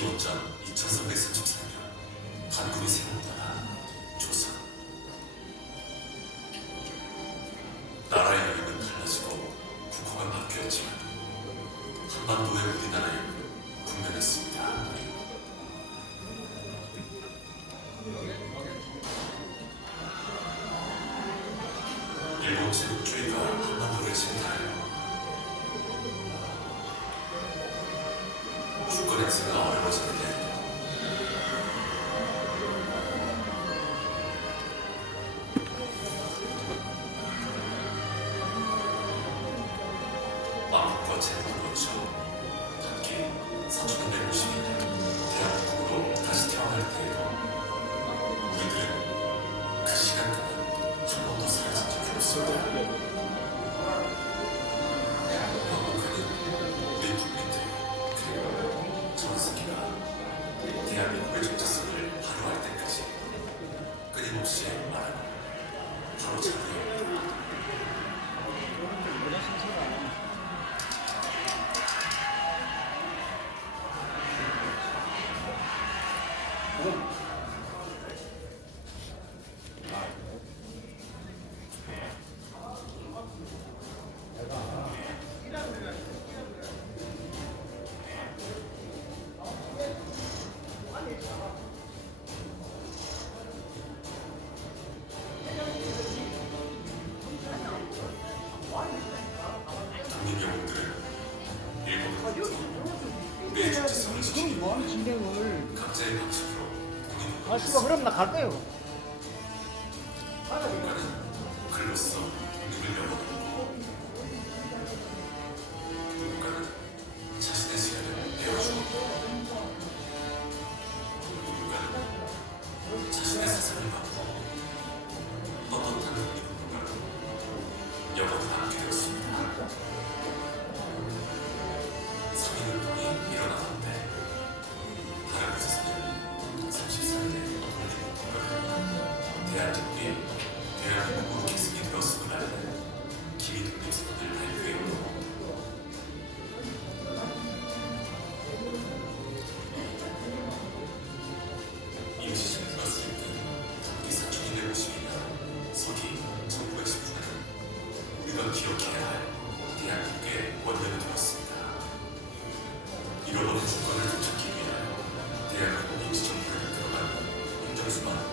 기원전 2334년 단군이 세운 나라 조선. 나라의 여행은 달라지고 국호가 바뀌었지만 한반도의 우리나라의 여행은 분명했습니다. 일본 제국주의가 한반도를 침탈하여 주권 행세가 어려워지는데 왕국과 제국을 거쳐 단기 1452년 대한민국으로 다시 태어날 때에도 우리들은 그 시간 동안 한 번도 사라진 적이 없습니다. 왕국은 우리 국민들 그리고 전 세계가 대한민국의 정체성을 바로할 때까지 끊임없이 말하는 바로 자료입니다. 독립영웅들은 일본은 우리의 정체성을 지키기 위해 진행을. 각자의 방식으로 아, 씨발, 그럼 나 갈 거예요. 누군가는 글로써 독립을 열어놓고 누군가는 자신의 시간을 베어주었고 누군가는 자신의 세상을 바꾸고 떳떳한 독립운동가로 영원히 남게 되었습니다. 3.1운동이 일어나는데 다른 곳에서는 34년의 독립운동가를 대한민국이 대한민국으로 계승이 되었음을 알리는 기미 독립선언을 발표했고 임시정부가 수립된 단기 4250년 서기 1919년은 우리가 기억해야 할 대한민국의 원년이 되었습니다. 잃어버린 주권을 되찾기 위하여 대한민국 임시정부를 이끌어간 임정수만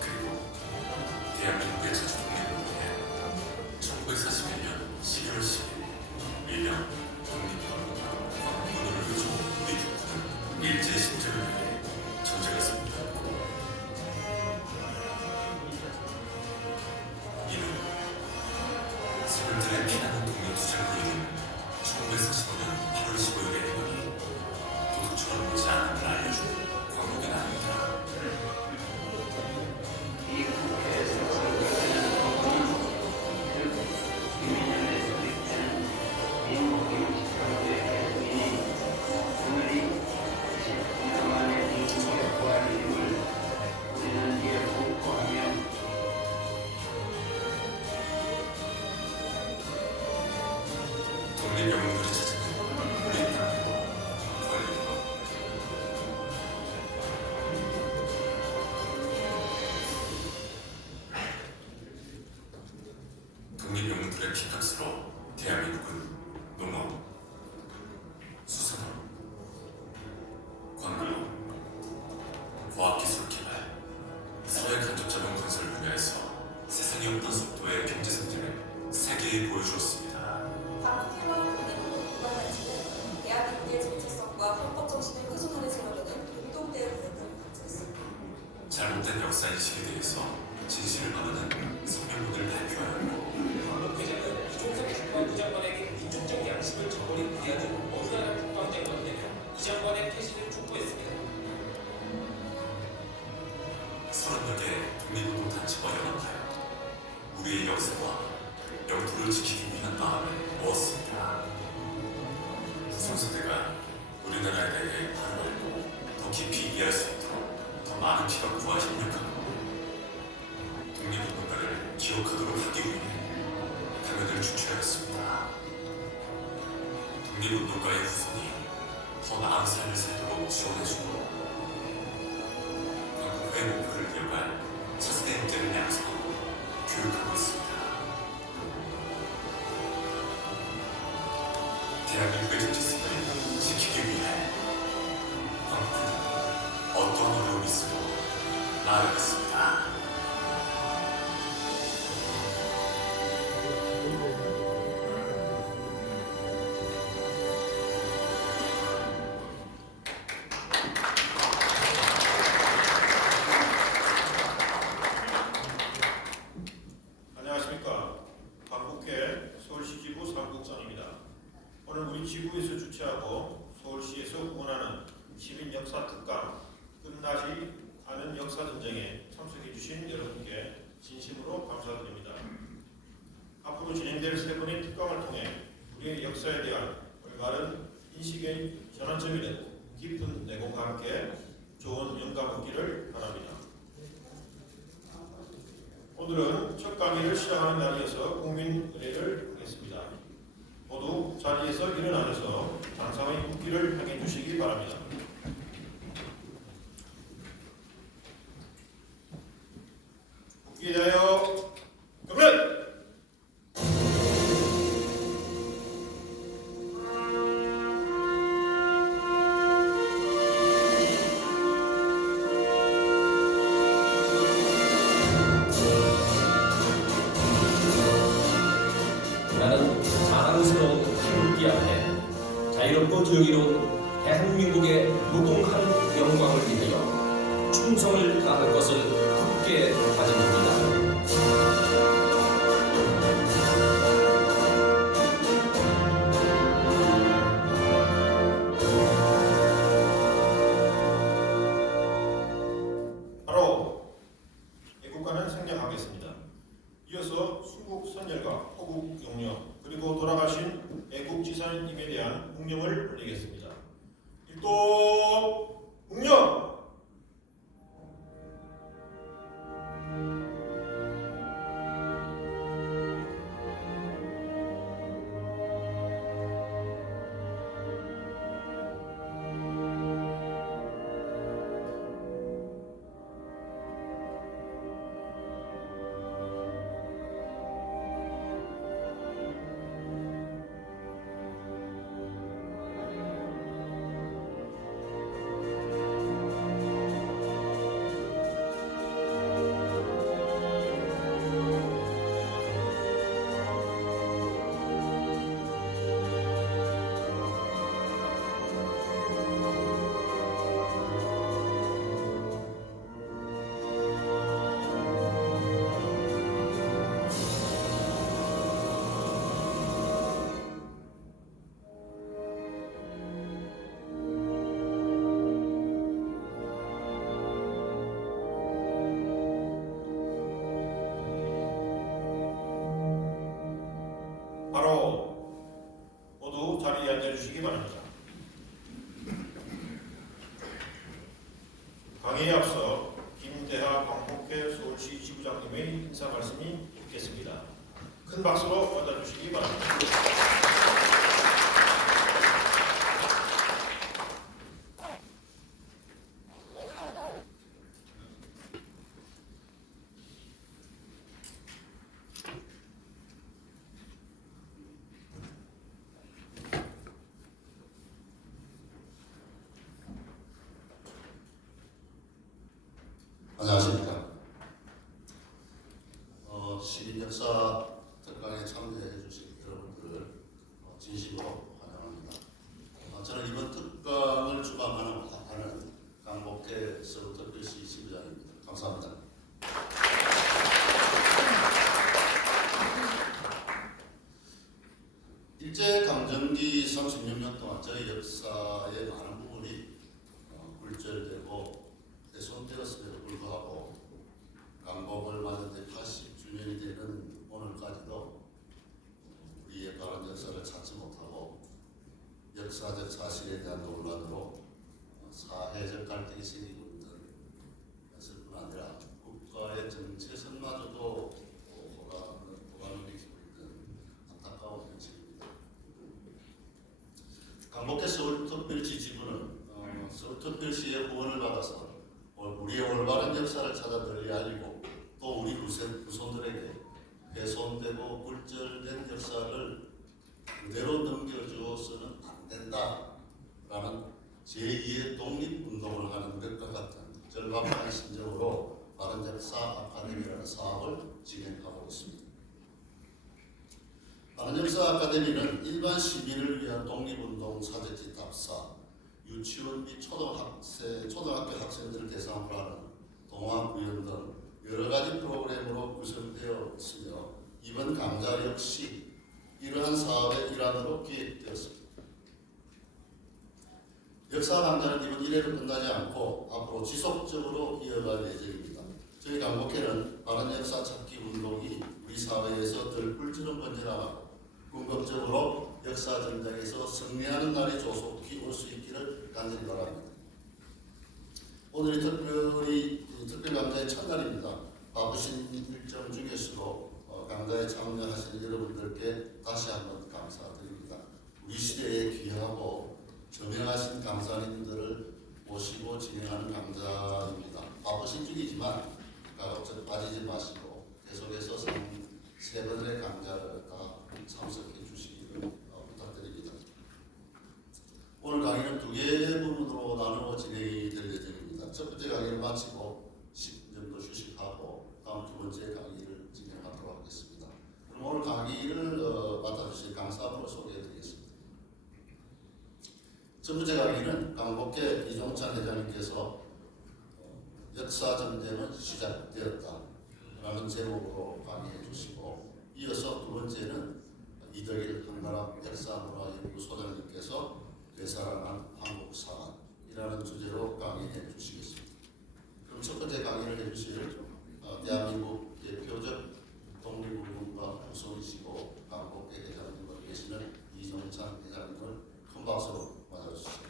그리고 대한민국의 제주 독립운동에 1941년 11월 10일 일명 독립운동 광군을 위조 우리 국군은 일제 신전을 위해 전쟁을 선포했고 이는 서민들의 피나는 독립투쟁을 이은 1945년 8월 15일의 행동이 도둑처럼 보지 않음을 알려준 광복이 아닙니다. 독립영웅들이 찾는 우리 땅이고 권리고 독립영웅들의 피값으로 대한민국은 농업, 수산업, 광물로, 과학기술 개발, 사회 간접자본 건설 분야에서 세상에 없던 속도의 경제 성장을 세계에 보여주었습니다. 당국일과 독립운동 기관단체는 대한민국의 정체성과 헌법 정신을 훼손하는 생활로는 운동대의 대응을 강조했습니다. 잘못된 역사인식에 대해서 진실을 말하는 성명문을 발표하였고 한국회장은 이종석 국방부 장관에게 민족적 양식을 저버리 우리하는 어느 나라 국방장관이 되며 이 장관의 퇴진을 촉구했습니다. 30여 개 독립운동 단체와 연합하여 우리의 역사와 영토를 지키기 위한 마음을 모았습니다. 후손 세대가 우리나라에 대해 바로 알고 더 깊이 이해할 수 있도록 더 많은 기록과 협력하고 독립운동가를 기억하도록 하기 위해 강연을 주최하였습니다. 독립운동가의 후손이 더 나은 삶을 살도록 지원해주고 광복회의 목표를 이어갈 차세대 인재를 양성하고 교육하고 있습니다. 대한민국의 정체성을 지키기 위해 광복회는 어떤 어려움이 있어도 나아가겠습니다. 안녕하십니까. 광복회 서울시 지부 상국장입니다. 오늘 우리 지구에서 주최하고 서울시에서 후원하는 시민 역사 특강 끝나지 않은 역사 전쟁에 참석해 주신 여러분께 진심으로 감사드립니다. 앞으로 진행될 세 번의 특강을 통해 우리의 역사에 대한 올바른 인식의 전환점이 되고 깊은 내공과 함께 좋은 영감 얻기를 바랍니다. 오늘은 첫 강의를 시작하는 날이어서 국민 의례를 하겠습니다. 모두 자리에서 일어나셔서 당상의 국기를 향해 주시기 바랍니다. 국기에 대하여 경례! 나는 자랑스러운 한국이 앞에 자유롭고 정의로운 대한민국의 무궁한 영광을 위하여 충성을 다할 것을 굳게 다짐합니다. 바로 애국가는 생략하겠습니다. 이어서 순국 선열과 호국 용령 그리고 돌아가신 애국지사님에 대한 묵념을 올리겠습니다. 일도 묵념! 바로 모두 자리에 앉아주시기 바랍니다. 강의에 앞서 김대하 광복회 서울시 지부장님의 인사 말씀이 있겠습니다. 큰 박수로 맞아주시기 바랍니다. 안녕하십니까. 시민 역사 특강에 참여해 주신 여러분들을 진심으로 환영합니다. 저는 이번 특강을 주관하는 강복회 서울특별시 지부장입니다. 감사합니다. 일제강점기 36년 동안 저희 역사의 많은 부분이 굴절되고 훼손되었음에도 불구하고 강복을 맞은 지 80주년이 되는 오늘 역사를 찾아 널리 알리고 또 우리 후손들에게 훼손되고 굴절된 역사를 그대로 넘겨주어서는 안 된다라는 제2의 독립운동을 하는 것과 같은 절박한 심정으로 바른역사 아카데미라는 사업을 진행하고 있습니다. 바른역사 아카데미는 일반 시민을 위한 독립운동 사제지 답사, 유치원 및 초등학교 학생들을 대상으로 하는 동화 구연 등 여러 가지 프로그램으로 구성되어 있으며 이번 강좌 역시 이러한 사업의 일환으로 기획되었습니다. 역사 강좌는 이번 1회로 끝나지 않고 앞으로 지속적으로 이어갈 예정입니다. 저희 강복회는 바른 역사 찾기 운동이 우리 사회에서 덜 꿀처럼 번져나가고 궁극적으로 역사 전쟁에서 승리하는 날이 조속히 올 수 있기를 간절히 바랍니다. 오늘이 특별 강좌의 첫날입니다. 바쁘신 일정 중에서도 강좌에 참여하신 여러분들께 다시 한번 감사드립니다. 우리 시대에 귀하고 저명하신 강사님들을 모시고 진행하는 강좌입니다. 바쁘신 중이지만 가급적 빠지지 마시고 계속해서 세 번의 강좌를 다 참석해 주시기를 부탁드립니다. 오늘 강의는 두 개의 부분으로 나누어 진행이 될 예정입니다. 첫 번째 강의를 마치고 10분 정도 휴식하고 다음 두 번째 강의를 진행하도록 하겠습니다. 그럼 오늘 강의를 맡아주신 강사분을 소개해드리겠습니다. 첫 번째 강의는 강복회 이종찬 회장님께서 역사 전쟁은 시작되었다 라는 제목으로 강의해 주시고, 이어서 두 번째는 이덕일 한나라 역사문화연구 소장님께서 되살아난 한국사이라는 주제로 강의해 주시겠습니다. 그럼 첫 번째 강의를 해주실 대한민국 대표적 독립운동가 후손이시고 강복회 회장님으로 계시는 이종찬 회장님을 큰 박수로 맞아주십니다.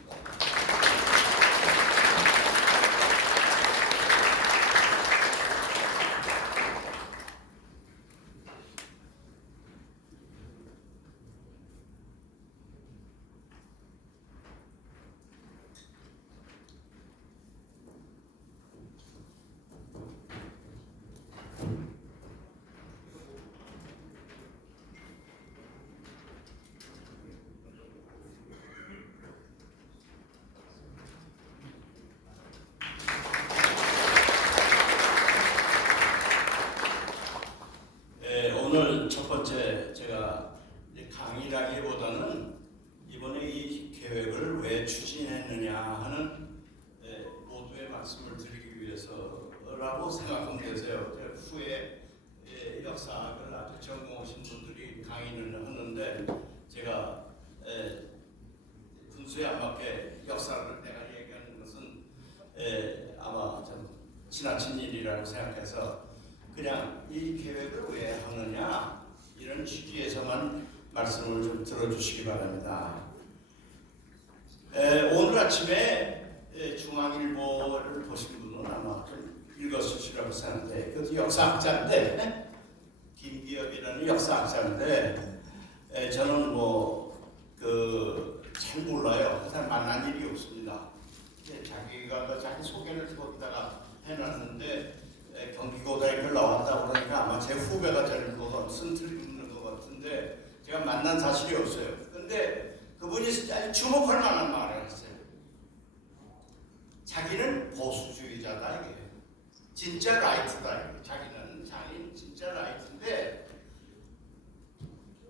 오늘 첫 번째 제가 강의라기보다는 이번에 이 계획을 왜 추진했느냐 하는 모두의 말씀을 드리기 위해서라고 생각하면 되세요. 후에 역사학을 아주 전공하신 분들이 강의를 하는데 제가 분수에 안 맞게 역사를 내가 얘기하는 것은 아마 좀 지나친 일이라고 생각해서 그냥 이 계획을 왜 하느냐 이런 취지에서만 말씀을 좀 들어주시기 바랍니다. 오늘 아침에 중앙일보를 보신 분은 아마 좀 읽었으시라고 생각하는데 그것도 역사학자인데 김기엽이라는 역사학자인데 저는 잘 몰라요. 그냥 만난 일이 없습니다. 자기가 자기 소개를 거기다가 해놨는데 경기고등학교 나왔다고 그러니까 아마 제 후배가 되는 거 쓴틀 것 같은데 제가 만난 사실이 없어요. 근데 그분이 아주 주목할 만한 말을 했어요. 자기는 보수주의자다 이게. 진짜 라이트다 이게. 자기는 진짜 라이트인데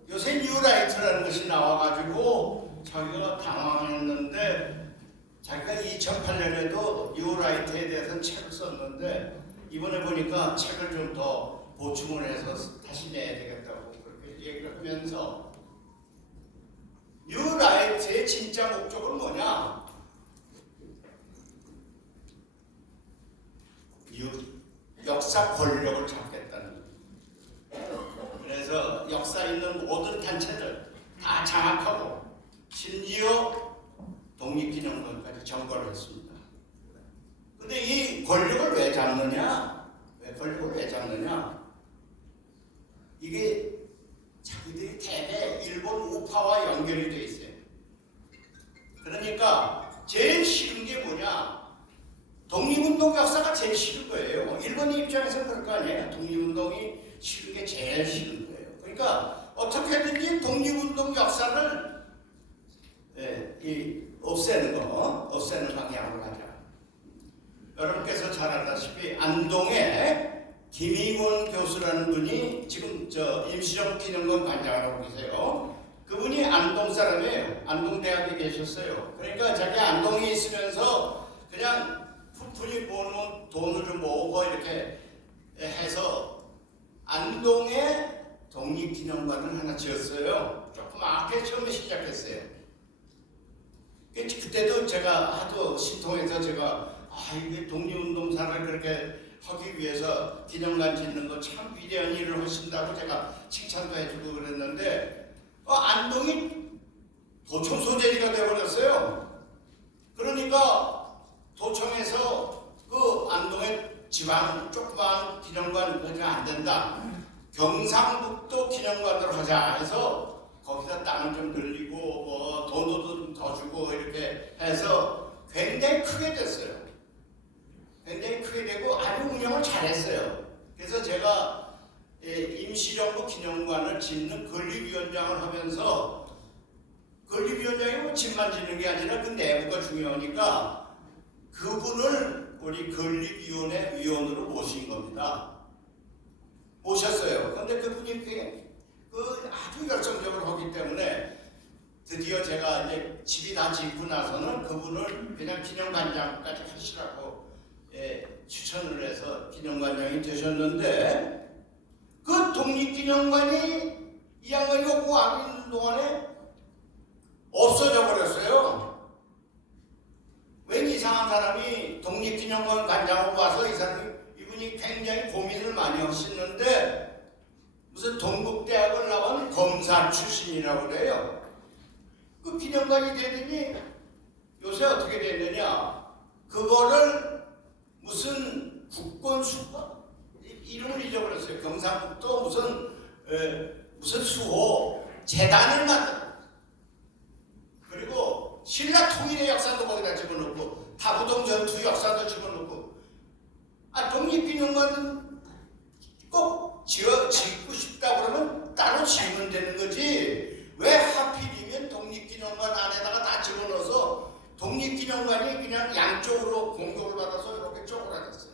요새 뉴라이트라는 것이 나와가지고 자기가 당황했는데 자기가 2008년에도 뉴라이트에 대해서는 책을 썼는데 이번에 보니까 책을 좀 더 보충을 해서 다시 내야 되겠다고 그렇게 얘기를 하면서 뉴라이트의 진짜 목적은 뭐냐? 역사 권력을 잡겠다는 거예요. 그래서 역사 있는 모든 단체들 다 장악하고 심지어 독립기념관까지 점거를 했습니다. 근데 이 권력을 왜 잡느냐? 권력을 왜 잡느냐? 이게 자기들이 대개 일본 우파와 연결이 돼 있어요. 그러니까 제일 싫은 게 뭐냐? 독립운동 역사가 제일 싫은 거예요. 거예요. 일본인 입장에서 그럴 거 아니에요. 독립운동이 싫은 게 제일 싫은 거예요. 그러니까 어떻게든지 독립운동 역사를 없애는 방향으로 가자. 여러분께서 잘 알다시피 안동에 김희곤 교수라는 분이 지금 임시정부 기념관 관장으로 계세요. 그분이 안동 사람이에요. 안동대학에 계셨어요. 그러니까 자기 안동에 있으면서 그냥 푸푼히 모으면 돈을 좀 모으고 이렇게 해서 안동에 독립기념관을 하나 지었어요. 조그맣게 처음에 시작했어요. 그때도 제가 하도 신통해서 제가 이게 독립운동사를 그렇게 하기 위해서 기념관 짓는 거 참 위대한 일을 하신다고 제가 칭찬도 해주고 그랬는데 안동이 도청 소재지가 되어버렸어요. 그러니까 도청에서 그 안동의 지방 조그만 기념관 하면 안 된다. 경상북도 기념관으로 하자 해서 거기다 땅을 좀 늘리고 뭐 돈도 좀 더 주고 이렇게 해서 굉장히 크게 됐어요. 굉장히 크게 되고 아주 운영을 잘했어요. 그래서 제가 임시정부 기념관을 짓는 건립위원장을 하면서 건립위원장이 뭐 집만 짓는 게 아니라 그 내부가 중요하니까 그분을 우리 건립위원회 위원으로 모신 겁니다. 모셨어요. 그런데 그분이 아주 열정적으로 하기 때문에 드디어 제가 이제 집이 다 짓고 나서는 그분을 그냥 기념관장까지 하시라고 추천을 해서 기념관장이 되셨는데 그 독립기념관이 이 양반이 오고 와고 있는 동안에 없어져 버렸어요. 웬 이상한 사람이 독립기념관 관장으로 와서 이분이 굉장히 고민을 많이 하시는데 무슨 동국대학을 나온 검사 출신이라고 그래요. 그 기념관이 되더니 요새 어떻게 됐느냐, 그거를 무슨 국권수호 이름을 잊어버렸어요. 경상북도 무슨 수호 재단을 만들어. 그리고 신라 통일의 역사도 거기다 집어넣고 다부동 전투 역사도 집어넣고 독립기념관은 꼭 짓고 싶다 그러면 따로 지으면 되는 거지. 왜 하필이면 독립기념관 안에다가 다 집어넣어서 독립기념관이 그냥 양쪽으로 공격을 받아서 이렇게 쪼그라졌어요.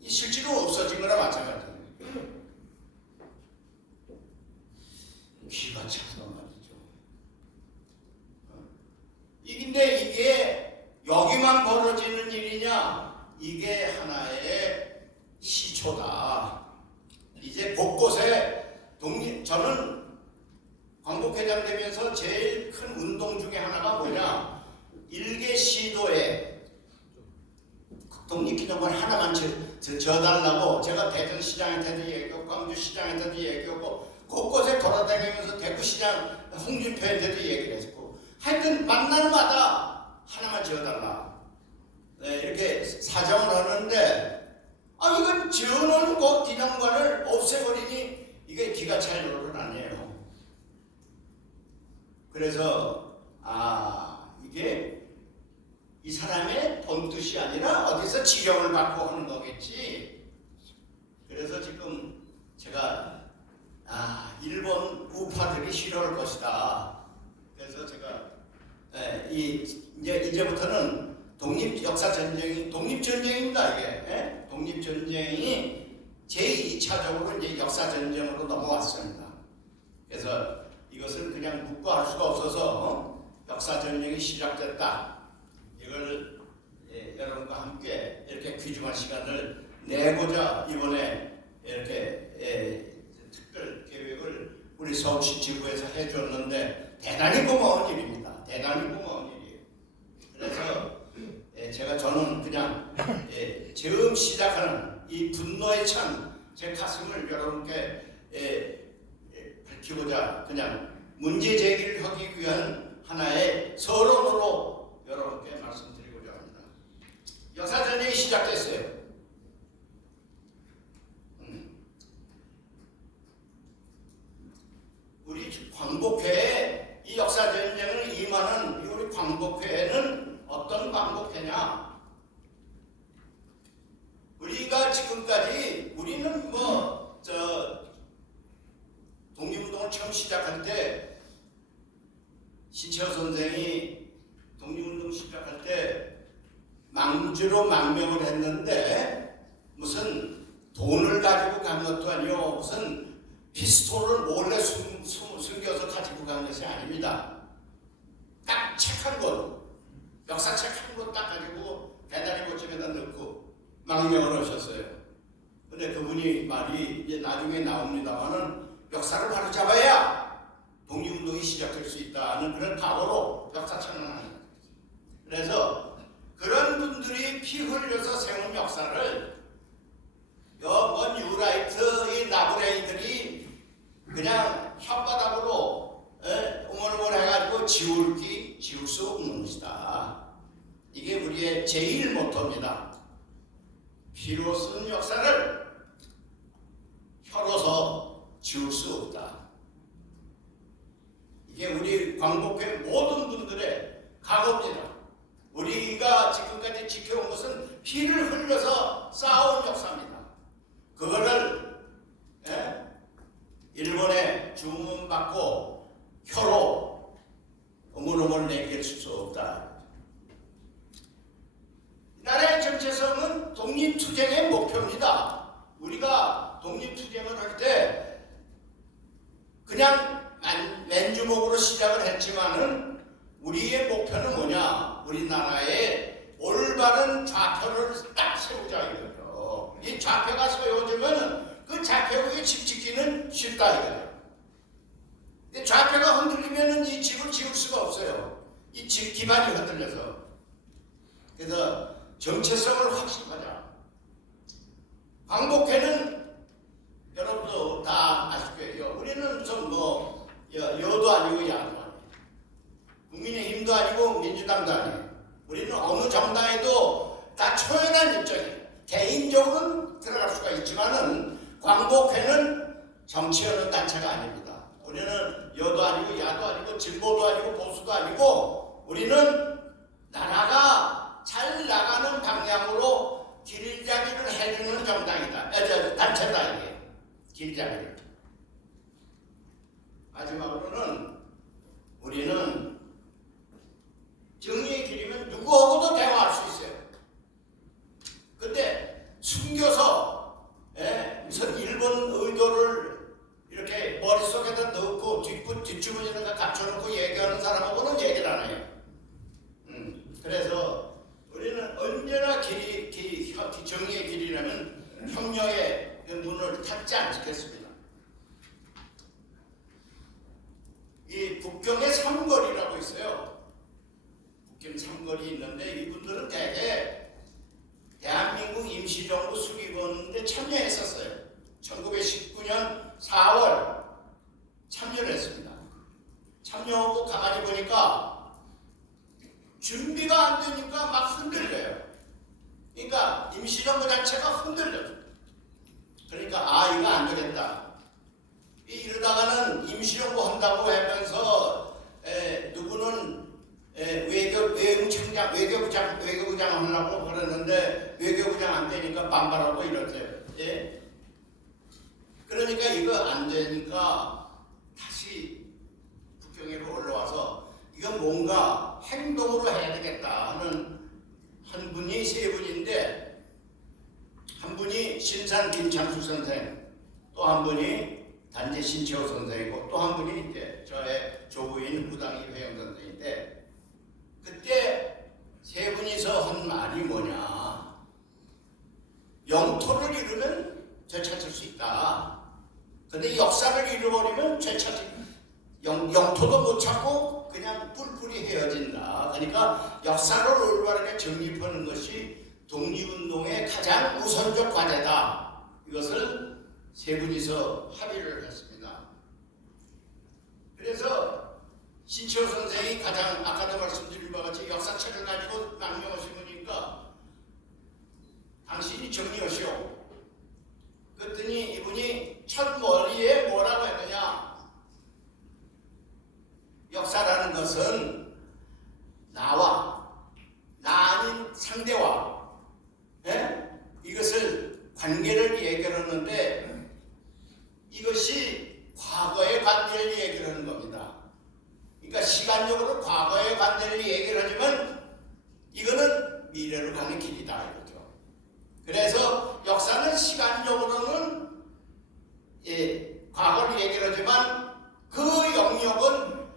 이 실제로 없어진 거나 마찬가지예요. 기가 차서 말이죠. 근데 이게 여기만 벌어지는 일이냐? 이게 하나의 시초다. 이제 곳곳에 저는 광복회장 되면서 제일 큰 운동 중에 하나가 뭐냐? 일개 시도에 독립기념관 하나만 져달라고 제가 대전시장한테도 얘기하고 광주시장한테도 얘기하고 곳곳에 돌아다니면서 대구시장 홍준표한테도 얘기를 했고 하여튼 만날 마다 하나만 지어달라 이렇게 사정을 하는데 이건 지어놓은 그 기념관을 없애버리니 이게 기가 찰 노릇은 아니에요. 그래서 이게 이 사람의 본뜻이 아니라 어디서 지령을 받고 하는 거겠지. 그래서 지금 제가 일본 우파들이 싫어할 것이다. 그래서 제가 이제부터는 독립전쟁입니다. 이게 독립전쟁이 제2차적으로 이제 역사전쟁으로 넘어왔습니다. 그래서 이것을 그냥 묵과할 수가 없어서 역사전쟁이 시작됐다. 이걸 여러분과 함께 이렇게 귀중한 시간을 내고자 이번에 이렇게 특별 계획을 우리 서울시 지구에서 해줬는데 대단히 고마운 일입니다. 대단히 고마운 일이에요. 그래서 저는 그냥 처음 시작하는 이 분노에 찬 제 가슴을 여러분께 밝히고자 그냥 문제 제기를 하기 위한 하나의 서론으로 여러분께 말씀드리고자 합니다. 역사전쟁이 시작됐어요. 우리 광복회에 이 역사전쟁을 임하는 우리 광복회는 어떤 광복회냐? 우리가 지금까지 우리는 독립운동을 처음 시작할 때 신채호 선생이 독립운동 시작할 때 망주로 망명을 했는데 무슨 돈을 가지고 간 것도 아니요 무슨 피스톨을 몰래 숨겨서 가지고 간 것이 아닙니다. 딱 책 한 권, 역사책 한 권 딱 가지고 배다리 고집에다 넣고 망명을 하셨어요. 근데 그분이 말이 이제 나중에 나옵니다만은 역사를 바로 잡아야 독립운동이 시작될 수 있다는 그런 각오로 역사책을 하는 거예요. 그래서 그런 분들이 피 흘려서 세운 역사를 먼 유라이트 이 나부레이들이 그냥 혓바닥으로 웅얼웅얼 해가지고 지울 수 없는 것이다. 이게 우리의 제일 모토입니다. 피로 쓴 역사를 혀로서 지울 수 없다. 이게 우리 광복회 모든 분들의 각오입니다. 우리가 지금까지 지켜온 것은 피를 흘려서 쌓아온 역사입니다. 그거를 일본에 주문받고 혀로 어물어물 내길 수 없다. 나라의 정체성은 독립투쟁의 목표입니다. 우리가 독립투쟁을 할 때 그냥 맨주먹으로 시작을 했지만은 우리의 목표는 뭐냐? 우리나라의 올바른 좌표를 딱 세우자 이거죠. 이 좌표가 세워지면 그 좌표에 집 짓기는 쉽다 이거예요. 근데 좌표가 흔들리면은 이 집을 지을 수가 없어요. 이 집 기반이 흔들려서. 그래서 정체성을 확신하자. 광복회는 여러분도 다 아실 거예요. 우리는 무슨 여도 아니고 야도 아니고 국민의힘도 아니고 민주당도 아니고 우리는 어느 정당에도 다 초연한 입장이에요. 개인적으로는 들어갈 수가 있지만은 광복회는 정치하는 단체가 아닙니다. 우리는 여도 아니고 야도 아니고 진보도 아니고 보수도 아니고 우리는 나라가 잘 나가는 방향으로 길잡이를 해주는 정당이다. 단체다 이게. 길잡이를. 마지막으로는 우리는 정의의 길이면 누구하고도 대화할 수 있어요. 근데 숨겨서 무슨 일본 의도를 이렇게 머릿속에다 넣고 뒷주머니에다 갖춰놓고 얘기하는 사람하고는 얘기를 안 해요. 그래서 우리는 언제나 정의의 길이라면 혁명의 문을 닫지 않겠습니다. 이 북경의 삼거리라고 있어요. 북경 삼거리 있는데 이분들은 대개 대한민국 임시정부 수립원에 참여했었어요. 1919년 4월 참여를 했습니다. 참여하고 가만히 보니까 준비가 안 되니까 막 흔들려요. 그러니까 임시정부 자체가 흔들려요. 그러니까 이거 안 되겠다. 이러다가는 임시정부 한다고 하면서 누구는 외교부장 하려고 그러는데 외교부장 안 되니까 반발하고 이러세요. 그러니까 이거 안 되니까 다시 북경으로 올라와서 이건 뭔가 행동으로 해야 되겠다 하는 한 분이 세 분인데 한 분이 신산 김창수 선생, 또 한 분이 단지 신채호 선생이고 또 한 분이 이제 저의 조부인 무당이 회영 선생인데 그때 세 분이서 한 말이 뭐냐? 영토를 잃으면 되찾을 수 있다. 근데 역사를 잃어버리면 영토도 못 찾고 그냥 뿔뿔이 헤어진다. 그러니까 역사를 올바르게 정립하는 것이 독립운동의 가장 우선적 과제다. 이것을 세 분이서 합의를 했습니다. 그래서 신채호 선생이 가장 아까도 말씀드린 바와 같이 역사책을 가지고 망명하신 분이니까 당신이 정리하시오. 그랬더니 이분이 첫 머리에 뭐라고 했느냐? 역사라는 것은 나와 나 아닌 상대와 이것을 관계를 얘기하는데 이것이 과거의 관계를 얘기하는 겁니다. 그러니까 시간적으로 과거의 관계를 얘기를 하지만 이거는 미래로 가는 길이다 이거죠. 그래서 역사는 시간적으로는 과거를 얘기를 하지만 그 영역은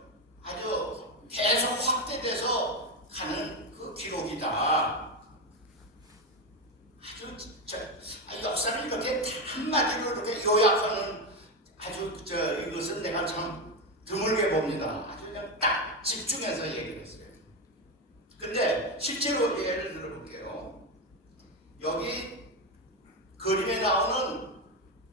아주 계속 확대돼서 가는 그 기록이다. 아주 역사를 이렇게 한마디로 이렇게 요약하는 아주 이것은 내가 참 드물게 봅니다. 아주 그냥 딱 집중해서 얘기를 했어요. 근데 실제로 예를 들어볼게요. 여기 그림에 나오는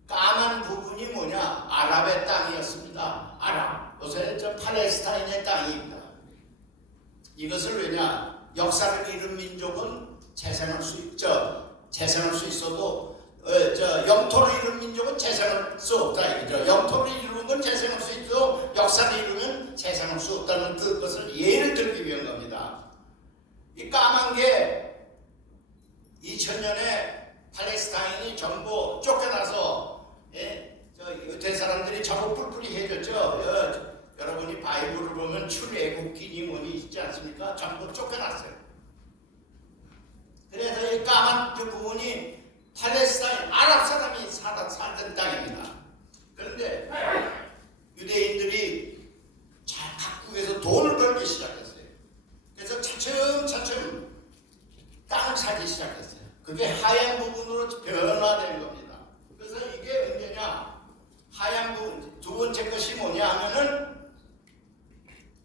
까만 부분이 뭐냐? 아랍의 땅이었습니다. 아랍. 요새 팔레스타인의 땅입니다. 이것을 왜냐? 역사를 잃은 민족은 재생할 수 있어도 영토를 잃은 민족은 재생할 수 없다 이거죠. 영토를 이루는 건 재생할 수 있어도 역사를 이루면 재생할 수 없다는 것을 예를 들기 위한 겁니다. 이 까만 게 2000년에 팔레스타인이 전부 쫓겨나서 유대 사람들이 전부 뿔뿔이 해졌죠. 여러분이 바이블을 보면 출애굽기니 뭐니 있지 않습니까? 전부 쫓겨났어요. 그래서 이 까만 그 부분이 팔레스타인 아랍 사람이 살던 땅입니다. 그런데 유대인들이 각국에서 돈을 벌기 시작했어요. 그래서 차츰차츰 땅을 사기 시작했어요. 그게 하얀 부분으로 변화된 겁니다. 그래서 이게 언제냐? 하얀 부분 두 번째 것이 뭐냐 하면은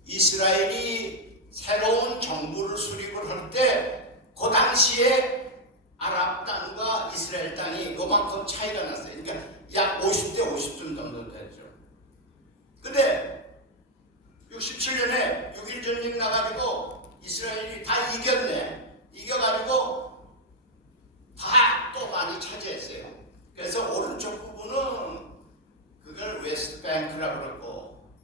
이스라엘이 새로운 정부를 수립을 할 때 그 당시에 아랍 땅과 이스라엘 땅이 요만큼 차이가 났어요. 그러니까 약 50대 50 정도 됐죠. 근데 67년에 6.1 전쟁 나가지고 이스라엘이 다 이겼네. 이겨가지고 다 또 많이 차지했어요. 그래서 오른쪽 부분은 그걸 웨스트뱅크라고 그러고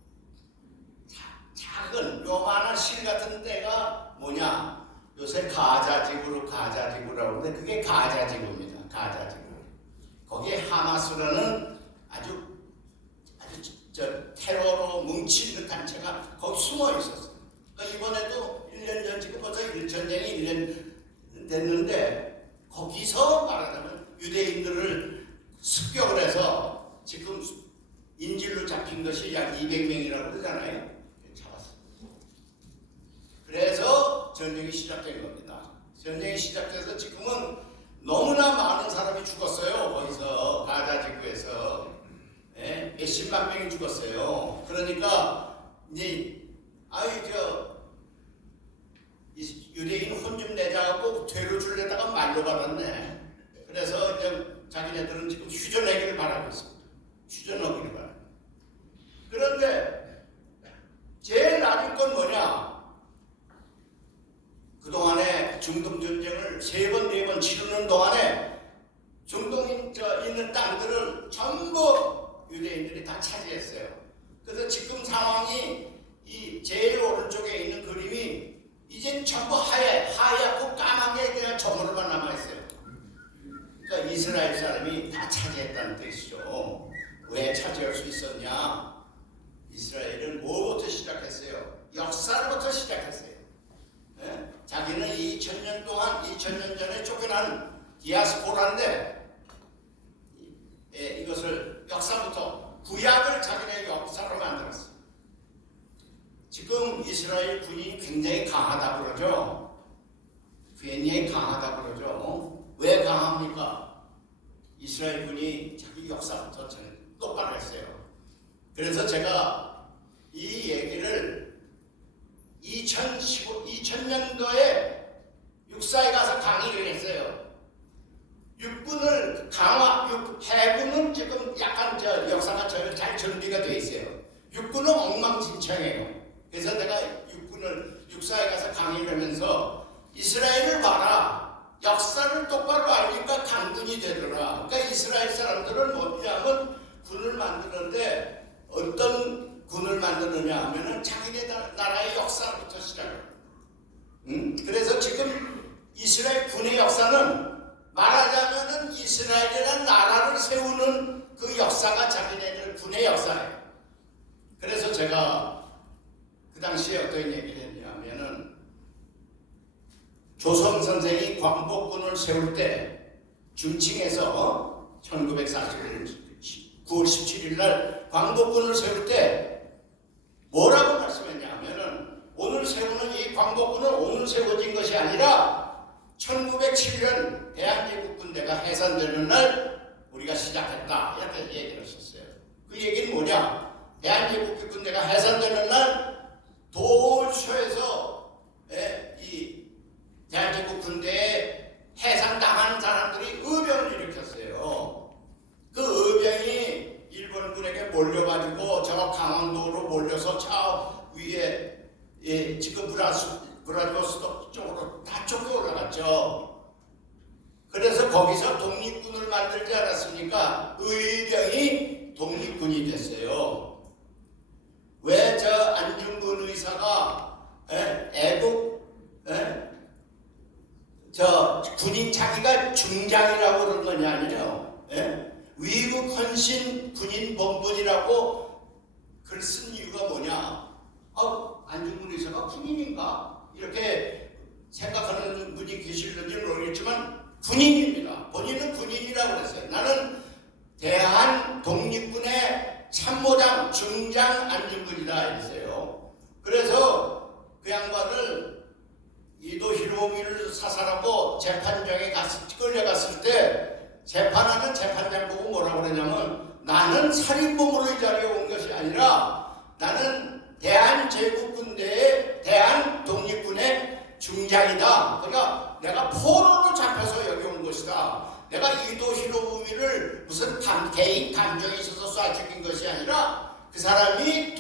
작은 요만한 실 같은 데가 뭐냐? 요새 가자지구라고 하는데 그게 가자지구입니다. 가자지구. 거기에 하마스라는 아주 테러로 뭉친 그 단체가 거기 숨어 있었어요. 그러니까 이번에도 1년 전 지금 벌써 전쟁이 1년 됐는데 거기서 말하자면 유대인들을 습격을 해서 지금 인질로 잡힌 것이 약 200명이라고 그러잖아요. 잡았어요. 그래서 전쟁이 시작된 겁니다. 전쟁이 시작돼서 지금은 너무나 많은 사람이 죽었어요. 거기서 가자지구에서 몇십만 명이 죽었어요. 그러니까 이제 유대인 혼 좀 내자고 되로 줄려다가 말로 받았네. 그래서 이제 자기네들은 지금 휴전하기를 바라고 있습니다. 휴전하기를 바라고. 그런데 제일 낮은 건 뭐냐? 그동안에 중동 전쟁을 3번, 4번 치르는 동안에 중동에 있는 땅들을 전부 유대인들이 다 차지했어요. 그래서 지금 상황이 이 제일 오른쪽에 있는 그림이 이젠 전부 하얗고 까맣게 그냥 저물만 남아있어요. 그러니까 이스라엘 사람이 다 차지했다는 뜻이죠. 왜 차지할 수 있었냐? 이스라엘은 뭐부터 시작했어요? 역사로부터 시작했어요. 자기는 2000년 동안 2000년 전에 쫓겨난 디아스포라인데 이것을 역사부터 구약을 자기네 역사로 만들었어요. 지금 이스라엘 군이 굉장히 강하다고 그러죠. 굉장히 강하다고 그러죠. 왜 강합니까? 이스라엘 군이 자기 역사부터 똑바로 했어요. 그래서 제가 이 얘기를 2000년도에 육사에 가서 강의를 했어요. 육군을 해군은 지금 약간 역사가 잘 준비가 돼 있어요. 육군은 엉망진창이에요. 그래서 내가 육사에 가서 강의를 하면서 이스라엘을 봐라. 역사를 똑바로 알니까 강군이 되더라. 그러니까 이스라엘 사람들은 뭐냐면 군을 만드는데 어떤 군을 만드느냐 하면은 자기네 나라의 역사부터 시작해요. 그래서 지금 이스라엘 군의 역사는 말하자면은 이스라엘이라는 나라를 세우는 그 역사가 자기네들 군의 역사예요. 그래서 제가 그 당시에 어떤 얘기를 했냐면은 조선 선생이 광복군을 세울 때 중칭에서 1941년 9월 17일 날 광복군을 세울 때 뭐라고 말씀했냐면은 오늘 세우는 이 광복군은 오늘 세워진 것이 아니라 1907년 대한제국군대가 해산되는 날 우리가 시작했다 이렇게 얘기를 했었어요. 그 얘기는 뭐냐? 대한제국군대가 해산되는 날 도울쇼에서 이 대한제국군대에 해산당한 사람들이 의병을 일으켰어요. 그 의병이 일본군에게 몰려가지고 저 강원도로 몰려서 저 위에 지금 브라디보스토크 쪽으로 다 쫓겨 올라갔죠. 그래서 거기서 독립군을 만들지 않았습니까? 의병이 독립군이 됐어요. 왜 저 안중근 의사가 저 군인 자기가 중장이라고 그런 거냐 아니에요. 위국 헌신 군인 본분이라고 글 쓴 이유가 뭐냐? 안중근 의사가 군인인가? 이렇게 생각하는 분이 계실는지 모르겠지만 군인입니다. 본인은 군인이라고 그랬어요. 나는 대한 독립군의 참모장 중장 안중근이다 이랬어요. 그래서 그 양반을 이도 히로미를 사살하고 재판장에 끌려갔을 때 재판하는 재판장 보고 뭐라고 그러냐면 나는 살인범으로 이 자리에 온 것이 아니라 나는 대한제국군대의 대한독립군의 중장이다. 그러니까 내가 포로로 잡혀서 여기 온 것이다. 내가 이도 히로부미를 무슨 개인 감정이 있어서 쏴 죽인 것이 아니라 그 사람이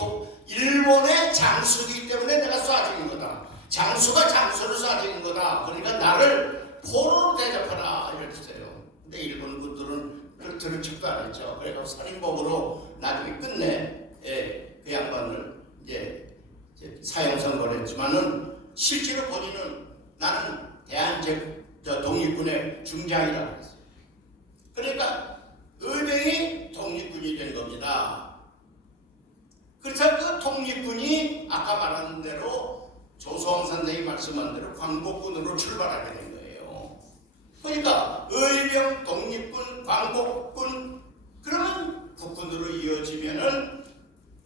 일본의 장수이기 때문에 내가 쏴 죽인 거다. 장수가 장수를 쏴 죽인 거다. 그러니까 나를 포로로 대접하라 이랬어요. 근데 일본 분들은 그걸 들은 척도 안 했죠. 그래서 살인범으로 나중에 끝내 그 양반을 이제 사형 선고를 했지만은 실제로 본인은 나는 독립군의 중장이라고 했어요. 그러니까 의병이 독립군이 된 겁니다. 그래서 그 독립군이 아까 말한 대로 조수왕 선생이 말씀한 대로 광복군으로 출발하게 된 거예요. 그러니까 의병, 독립군, 광복군 그러면 국군으로 이어지면은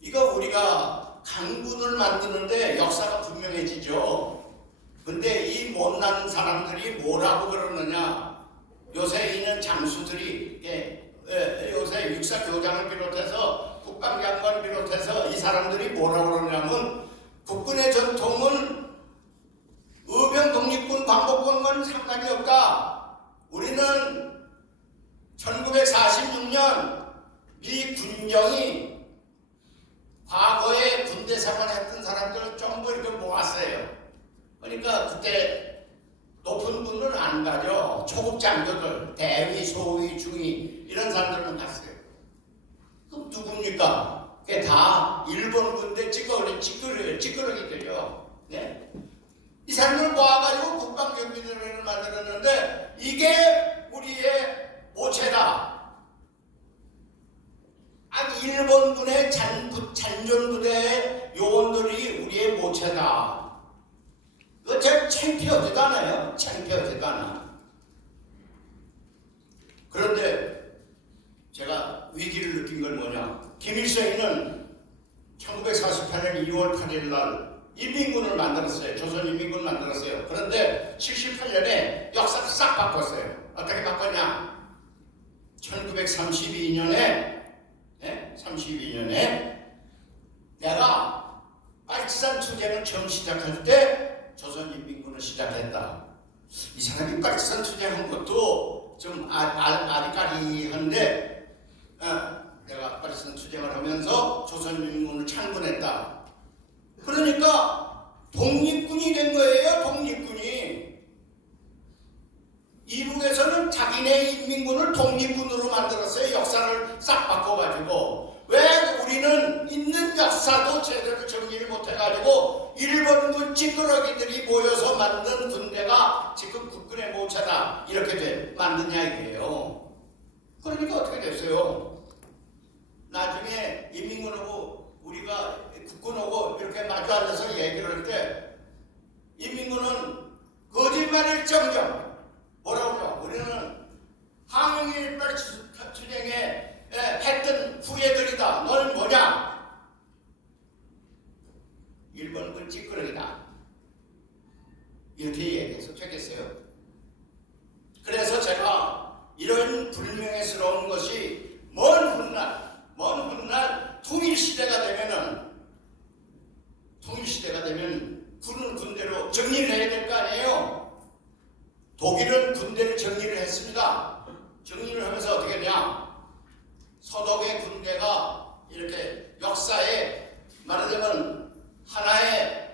이거 우리가 강군을 만드는데 역사가 분명해지죠. 근데 이 못난 사람들이 뭐라고 그러느냐? 요새 있는 장수들이 요새 육사교장을 비롯해서 국방장관을 비롯해서 이 사람들이 뭐라고 그러냐면 국군의 전통은 의병, 독립군, 광복군과는 상관이 없다. 우리는 1946년 미 군정이 과거에 군대 생활했던 사람들을 전부 이렇게 모았어요. 그러니까 그때 높은 분은 안 가죠. 초급 장교들, 대위, 소위, 중위 이런 사람들만 갔어요. 그럼 누굽니까? 그게 다 일본 군대 찌끄러기들이요. 네? 이 사람들 모아가지고 국방경비대를 만들었는데 이게 우리의 모체다. 아니 일본군의 잔존부대의 요원들이 우리의 모체다. 그거 참 창피하지도 않아요. 창피하지도 않아. 그런데 제가 위기를 느낀 건 뭐냐? 김일성이는 1948년 2월 8일 날 인민군을 만들었어요. 조선인민군을 만들었어요. 그런데 78년에 역사를 싹 바꿨어요. 어떻게 바꿨냐? 1932년에 내가 빨치산 투쟁을 처음 시작할 때 조선인민군을 시작했다. 이 사람이 빨치산 투쟁한 것도 좀 아리까리한데 내가 빨치산 투쟁을 하면서 조선인민군을 창군했다. 그러니까 독립군이 된 거예요. 독립군이. 이북에서는 자기네 인민군을 독립군으로 만들었어요. 역사를 싹 바꿔가지고. 왜 우리 우리는 있는 역사도 제대로 정리를 못해가지고 일본군 찌끄러기들이 모여서 만든 군대가 지금 국군의 모차다 이렇게 만든 이야기예요. 그러니까 어떻게 됐어요? 나중에 인민군하고 우리가 국군하고 이렇게 마주 앉아서 얘기를 할 때 인민군은 거짓말일 정정 뭐라고 그래요? 우리는 항일발 투쟁에 했던 후예들이다. 널 뭐냐? 일본군 찌끄러기다. 이렇게 얘기해서 되겠어요? 그래서 제가 이런 불명예스러운 것이 먼 훗날 통일시대가 되면 군은 군대로 정리를 해야 될 거 아니에요? 독일은 군대를 정리를 했습니다. 정리를 하면서 어떻게 했냐? 서독의 군대가 이렇게 역사에 말하자면 하나의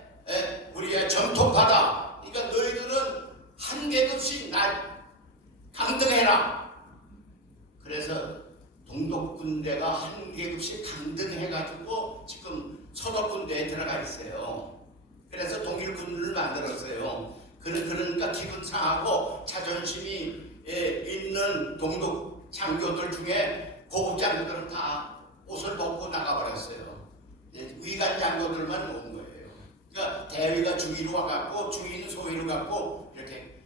우리의 전통파다. 그러니까 너희들은 한 계급씩 강등해라. 그래서 동독 군대가 한 계급씩 강등해가지고 지금 서독 군대에 들어가 있어요. 그래서 동일군을 만들었어요. 그러니까 기분 상하고 자존심이 있는 동독 장교들 중에 고급 장교들은 다 옷을 벗고 나가버렸어요. 위관 장교들만 온 거예요. 그러니까 대위가 중위로 와갖고 중위는 소위로 갖고 이렇게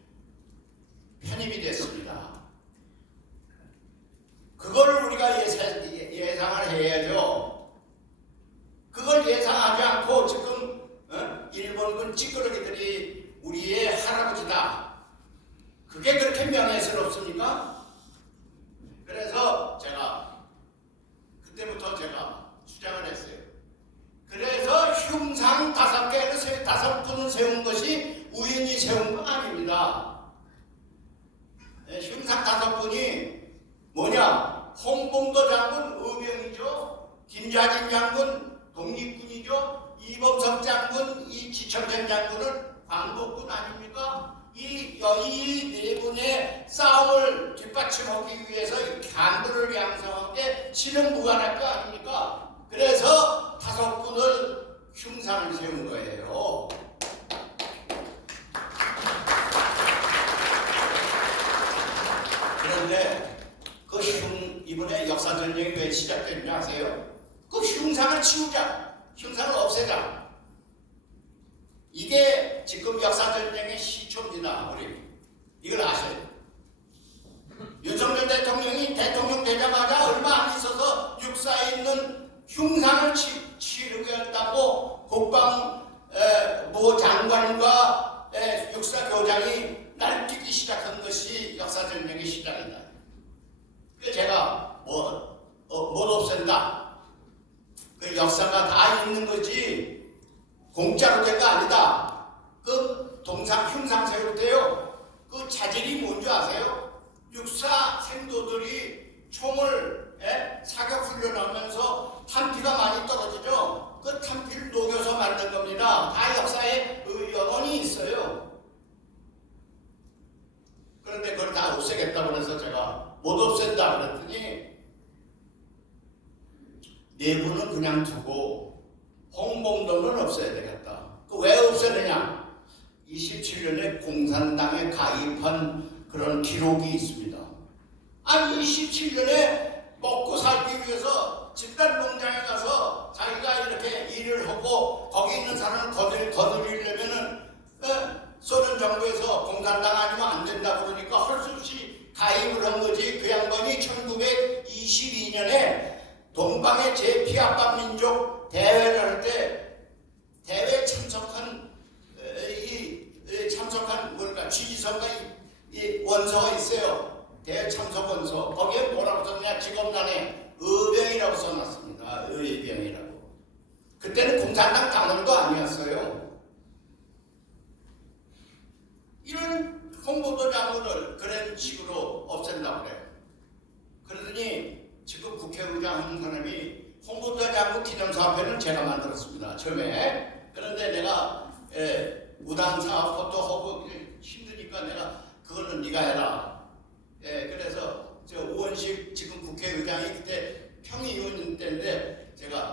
편입이 됐습니다. 그걸 우리가 예상을 해야죠. 그걸 예상하지 않고 지금 일본군 찌끄러기들이 우리의 할아버지다. 그게 그렇게 명예스럽습니까? 그래서 그때부터 제가 주장을 했어요. 그래서 흉상 5개를 5분을 세운 것이 우연히 세운 건 아닙니다. 흉상 5분이 뭐냐? 홍봉도 장군 의병이죠. 김자진 장군 독립군이죠. 이범석 장군 이지철된 장군은 광복군 아닙니까? 이 네 분의 싸움을 뒷받침하기 위해서 간부를 양성하게 실현무관할 거 아닙니까? 그래서 5분을 흉상을 세운 거예요. 그런데 이번에 역사전쟁이 왜 시작됐는지 아세요? 그 흉상을 치우자. 흉상을 없애자. 이게 지금 역사전쟁의 시초입니다. 우리 이걸 아셔야 돼요. 윤석열 대통령이 대통령 되자마자 얼마 안 있어서 육사에 있는 흉상을 치르겠다고 국방부 장관과 육사교장이 날뛰기 시작한 것이 역사전쟁의 시작이다. 그래서 제가 못 없앤다. 그 역사가 다 있는 거지 공짜로 된 거 아니다. 그 흉상 세울 때요. 그 자질이 뭔지 아세요? 육사 생도들이 총을 사격 훈련하면서 탄피가 많이 떨어지죠. 그 탄피를 녹여서 만든 겁니다. 다 역사에 연원이 있어요. 그런데 그걸 다 없애겠다고 해서 제가 못 없앤다 그랬더니 내부는 그냥 두고 홍봉도는 없애야 되겠다. 그 왜 없애느냐? 27년에 공산당에 가입한 그런 기록이 있습니다. 아니 27년에 먹고 살기 위해서 집단 농장에 가서 자기가 이렇게 일을 하고 거기 있는 사람을 거느리려면은 소련 정부에서 공산당 아니면 안 된다 그러니까 할 수 없이 가입을 한 거지. 그 양반이 1922년에 동방의 제피압방 민족 대회를 할 때 대회에 참석한 취지서가 이 원서가 있어요. 대회 참석 원서. 거기에 뭐라고 썼냐? 직업란에 의병이라고 써놨습니다. 의병이라고. 그때는 공산당 단원도 아니었어요. 이런 홍보도 장군을 그런 식으로 없앤다고 그래요. 그러더니 지금 국회의장 하는 사람이 홍보도 장군 기념사업회는 제가 만들었습니다. 처음에. 그런데 내가 무당사업 것도 하고 힘드니까 내가 그거는 네가 해라. 그래서 저 우원식 지금 국회의장이 그때 평의위원 때인데 제가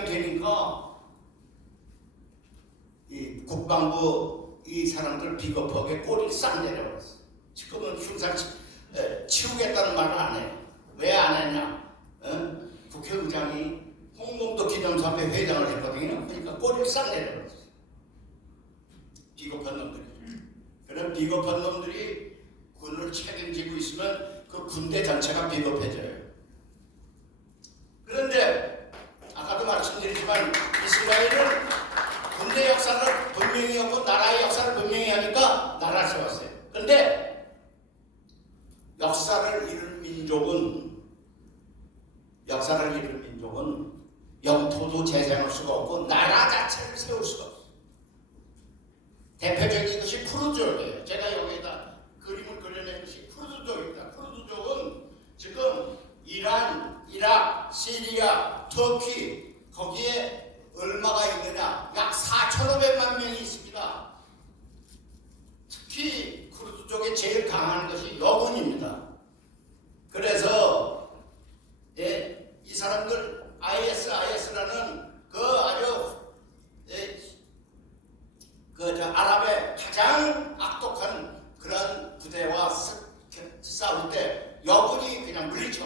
국회의장이 되니까 이 국방부 이 사람들 비겁하게 꼬리를 싹 내려버렸어. 지금은 흉상 치우겠다는 말을 안 해. 왜 안 했냐? 국회의장이 홍범도 기념사업회 회장을 했거든요. 그러니까 꼬리를 싹 내려버렸어. 비겁한 놈들이. 그런 비겁한 놈들이 군을 책임지고 있으면 그 군대 전체가 비겁해져요. 그런데 아까도 말씀드렸지만 이스라엘은 군대 역사를 분명히 하고 나라의 역사를 분명히 하니까 나라를 세웠어요. 그런데 역사를 잃은 민족은 영토도 재생할 수가 없고 나라 자체를 세울 수가 없어요. 대표적인 것이 쿠르드족이에요. 제가 여기에다 그림을 그려낸 것이 쿠르드족입니다. 쿠르드족은 지금 이란, 이라크, 시리아, 터키 거기에 얼마가 있느냐? 약 4,500만 명이 있습니다. 특히 쿠르드족에 제일 강한 것이 여군입니다. 그래서 이 사람들 IS라는 그 아주 아랍의 가장 악독한 그런 부대와 싸울 때 여군이 그냥 물리쳐.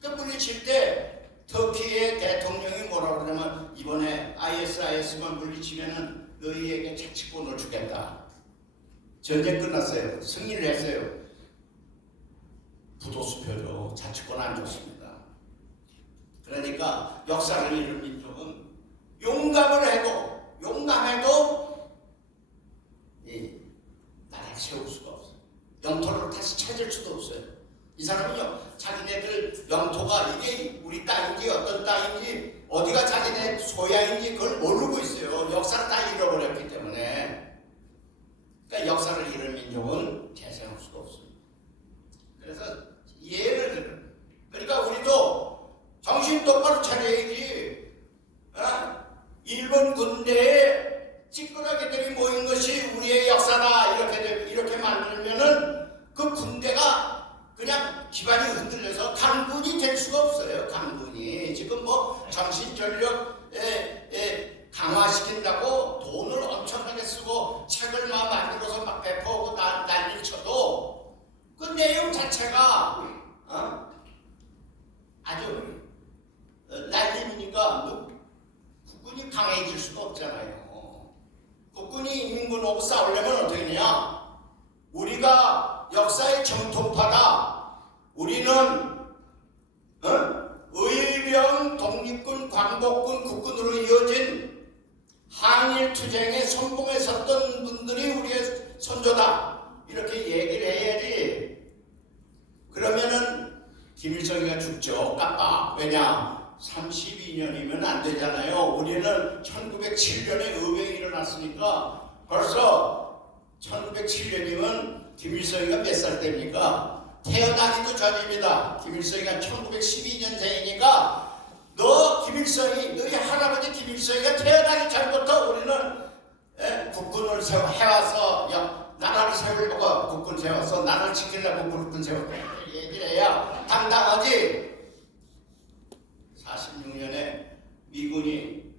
그 물리칠 때 터키의 대통령이 뭐라고 그러냐면 이번에 IS만 물리치면은 너희에게 자치권을 주겠다. 전쟁 끝났어요. 승리를 했어요. 부도수표죠. 자치권 안 줬습니다. 그러니까 역사를 잃은 민족은 용감해도 나라를 세울 수가 없어요. 영토를 다시 찾을 수도 없어요. 이 사람은요, 자기네들 영토가 이게 우리 땅인지 어떤 땅인지 어디가 자기네 소양인지 그걸 모르고 있어요. 역사를 다 잃어버렸기 때문에. 그러니까 역사를 잃은 민족은 재생할 수가 없습니다. 그래서 예를 들면, 그러니까 우리도 정신 똑바로 차려야지. 일본 군대에 찌끄러기들이 모인 것이 우리의 역사다 이렇게 만들면은 그 군대가 그냥 기반이 흔들려서 강군이 될 수가 없어요. 강군이 지금 뭐 정신전력 강화시킨다고 돈을 엄청나게 쓰고 책을 막 만들어서 막 배포하고 난리를 쳐도 그 내용 자체가 아주 난림이니까 국군이 강해질 수가 없잖아요. 국군이 인민군하고 싸우려면 어떻게 되냐? 우리가 역사의 정통파다. 우리는 의병, 독립군, 광복군, 국군으로 이어진 항일투쟁의 선봉에 섰던 분들이 우리의 선조다. 이렇게 얘기를 해야지. 그러면은 김일성이가 죽죠. 깜빡. 왜냐? 32년이면 안 되잖아요. 우리는 1907년에 의병이 일어났으니까 벌써 1907년이면 김일성이가 몇 살 때입니까? 태어나기도 전입니다. 김일성이가 1912년생이니까 너희 할아버지 김일성이가 태어나기 전부터 우리는 국군을 해와서 나라를 세우려고 국군 세웠어. 나라를 지키려고 국군 세웠다. 얘기를 해야 당당하지. 46년에 미군이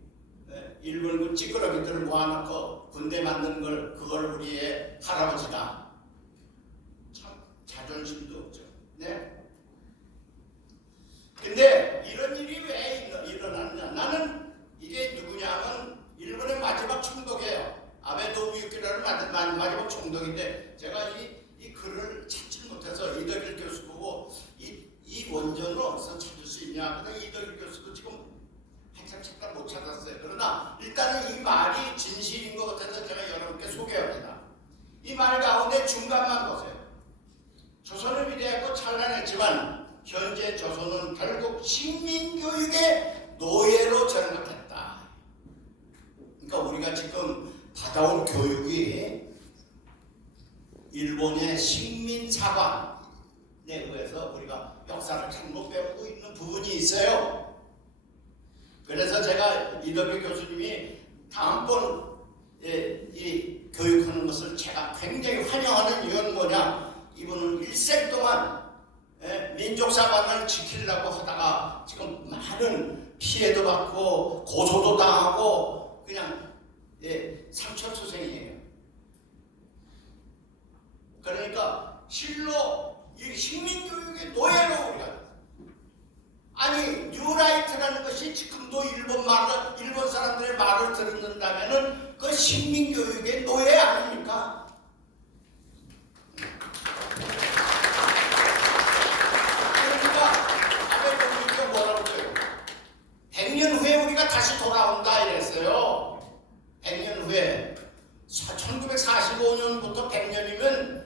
일본군 찌끄러기들을 모아놓고 군대 만드는 그걸 우리의 할아버지다. 참 자존심도 없죠. 네. 근데 이런 일이 왜 일어났냐? 나는 이게 누구냐면 일본의 마지막 총독이에요. 아베 노부유키라는 마지막 총독인데 제가 이 글을 찾지 못해서 이덕일 교수 보고 이 원전을 어디서 찾을 수 있냐? 근데 이덕일 교수도 지금 한참 찾다 못 찾았어요. 그러나 일단은 이 말이 진실인 것 같아서 제가 여러분께 소개합니다. 이 말 가운데 중간만 보세요. 조선은 위대하고 찬란했지만 현재 조선은 결국 식민교육의 노예로 전락했다. 그러니까 우리가 지금 받아온 교육이 일본의 식민사관에 의해서 우리가 역사를 잘못 배우고 있는 부분이 있어요. 그래서 제가 이덕일 교수님이 다음번 이 교육하는 것을 제가 굉장히 환영하는 이유는 뭐냐? 이분은 일생 동안 민족사관을 지키려고 하다가 지금 많은 피해도 받고 고소도 당하고 그냥 상처투성이에요. 그러니까 실로 이 식민교육의 노예로 우리가 아니 뉴라이트라는 것이 지금도 일본 사람들의 말을 듣는다면은 그 식민교육의 노예 아닙니까? 그러니까 아베노미가 뭐라고 해요? 100년 후에 우리가 다시 돌아온다 이랬어요. 100년 후에 1945년부터 100년이면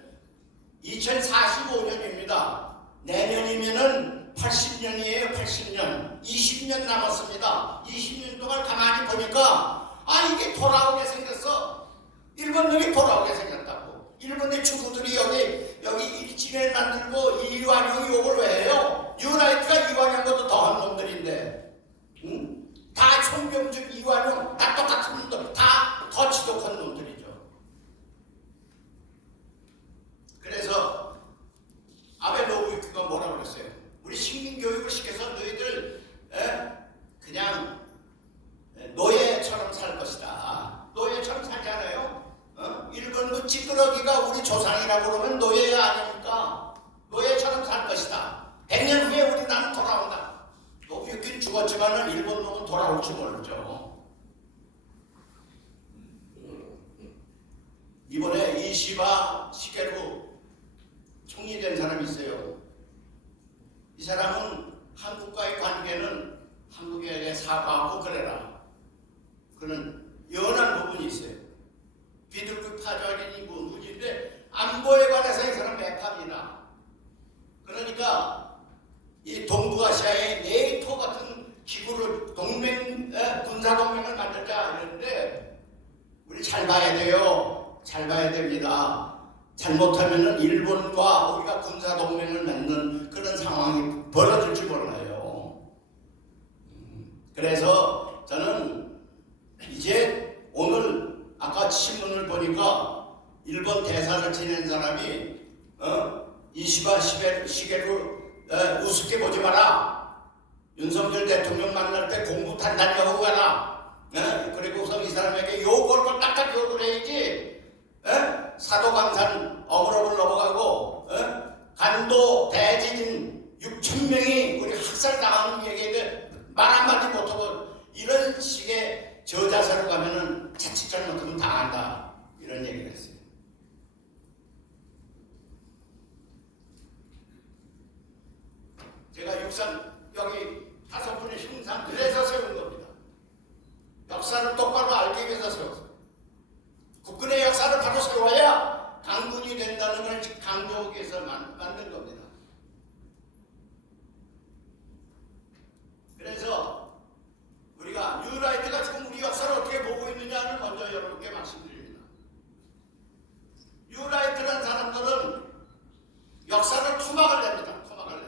2045년입니다. 내년이면은 80년이에요. 80년. 20년 남았습니다. 20년 동안 가만히 보니까 이게 돌아오게 생겼어. 일본 놈이 돌아오게 생겼다고. 일본의 주부들이 여기 1층에 만들고 이완용이 욕을 왜 해요? 뉴라이트가 이완용보다 더한 놈들인데, 응? 다 총병준 이완용 다 똑같은 놈들, 다 더 지독한 놈들이죠. 그래서 아베 노부유키가 뭐라고 그랬어요? 우리 식민교육을 시켜서 너희들 그냥 노예처럼 살 것이다. 노예처럼 살잖아요. 일본 그 찌끄러기가 우리 조상이라고 그러면 노예 아닙니까? 노예처럼 살 것이다. 100년 후에 우리 나는 돌아온다. 노부유키는 죽었지만 일본 놈은 돌아올지 모르죠. 이번에 이시바 시게루 총리된 사람이 있어요. 이 사람은 한국과의 관계는 한국에게 사과하고 그래라. 그는 연한 부분이 있어요. 비둘기 파절이니 문인데 안보에 관해서 이 사람 매파입니다. 그러니까 이 동북아시아의 네이토 같은 기구를 군사동맹을 만들자 이러는데 우리 잘 봐야 돼요. 잘 봐야 됩니다. 잘못하면은 일본과 우리가 군사동맹을 맺는 그런 상황이 벌어질지 몰라요. 그래서 저는 이제 오늘 아까 신문을 보니까 일본 대사를 지낸 사람이 이시바 시게루 우습게 보지 마라. 윤석열 대통령 만날 때 공부 단단히 하고 가라. 그리고서 이 사람에게 욕을 딱딱 욕을 해야지. 사도강산 어물어물 넘어가고 간도 대지진 6,000명이 우리 학살당하는 얘기에 말 한마디 못하고 이런 식의 저자세로 가면은 자칫 잘못하면 당한다 이런 얘기를 했어요. 제가 육산 여기 5분의 흉상 그래서 세운 겁니다. 역사를 똑바로 알기 위해서 세웠어요. 국군의 역사를 바로 세워야 강군이 된다는 걸 강조하기 위해서 만든 겁니다. 그래서 우리가 뉴라이트가 지금 우리 역사를 어떻게 보고 있느냐를 먼저 여러분께 말씀드립니다. 뉴라이트라는 사람들은 역사를 토막을 냅니다. 토막을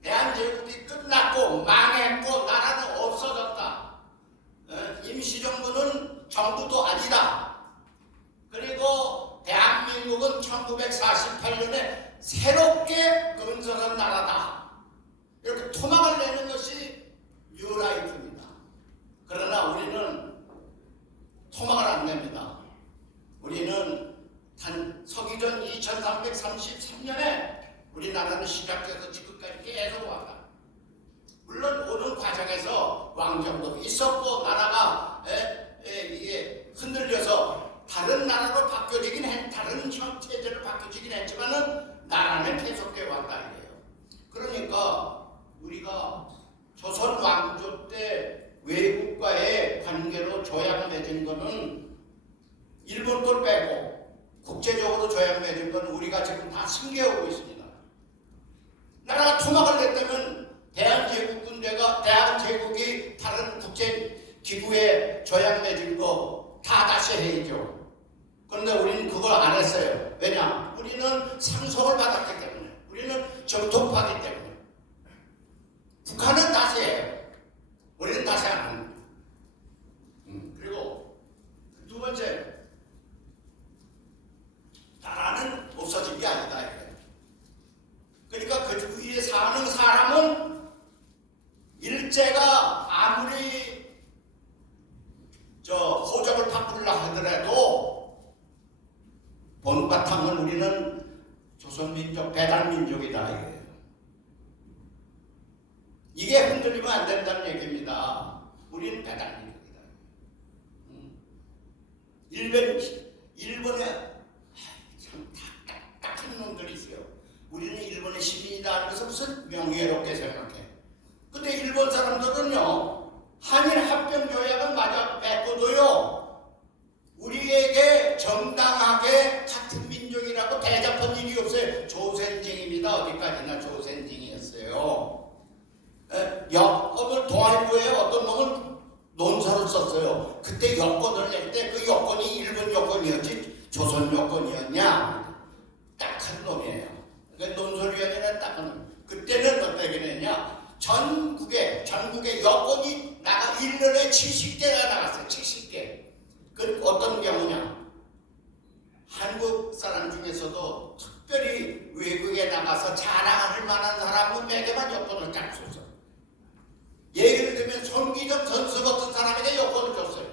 내. 대한제국이 끝났고 망했고 나라는 없어졌다. 임시정부는 정부도 아니다. 그리고 대한민국은 1948년에 새롭게 건설한 나라다. 이렇게 토막을 내는 것이 뉴라이트입니다. 그러나 우리는 토막을 안 냅니다. 우리는 서기전 2333년에 우리나라는 시작돼서 지금까지 계속 왔다. 물론 오는 과정에서 왕정도 있었고 나라가 이게 흔들려서 다른 나라로 바뀌어지긴 다른 형체제로 바뀌어지긴 했지만은 나라는 계속돼 왔다 이래요. 그러니까 우리가 조선 왕조 때 외국과의 관계로 조약 맺은 거는 일본 걸 빼고 국제적으로 조약 맺은 건 우리가 지금 다 승계하고 있습니다. 나라가 토막을 냈다면 대한제국 군대가 대한제국이 다른 국제 기구에 조약 맺은 거 다 다시 해야죠. 그런데 우리는 그걸 안 했어요. 왜냐? 우리는 상속을 받았기 때문에, 우리는 정통파기 때문에. 북한은 다시 해요. 우리는 다시 안 합니다. 그리고 두 번째, 나라는 없어진 게 아니다. 그러니까 그 위에 사는 사람은 일제가 아무리 호적을 바꾸려 하더라도 본바탕은 우리는 조선민족, 배달민족이다 이거예요. 이게 흔들리면 안 된다는 얘기입니다. 우리는 배달민족이다. 일본에 참 딱딱한 놈들이 있어요. 우리는 일본의 시민이다 하는 것을 무슨 명예롭게 생각해. 근데 일본 사람들은요, 한일 합병 조약은 마저 맺고도요, 우리에게 정당하게 같은 민족이라고 대접한 일이 없어요. 조센징입니다. 어디까지나 조센징이었어요. 여권을 동아일보에 어떤 놈은 논설을 썼어요. 그때 여권을 낼 때 그 여권이 일본 여권이었지 조선 여권이었냐? 딱한 놈이에요. 그러니까 논설위원회는 딱한 놈. 그때는 어떻게 됐냐? 전국에 여권이 1년에 70개가 나갔어요. 70개. 그 어떤 경우냐? 한국 사람 중에서도 특별히 외국에 나가서 자랑할 만한 사람은 매개만 여권을 딱 줬어요. 예를 들면 손기정 선수 같은 사람에게 여권을 줬어요.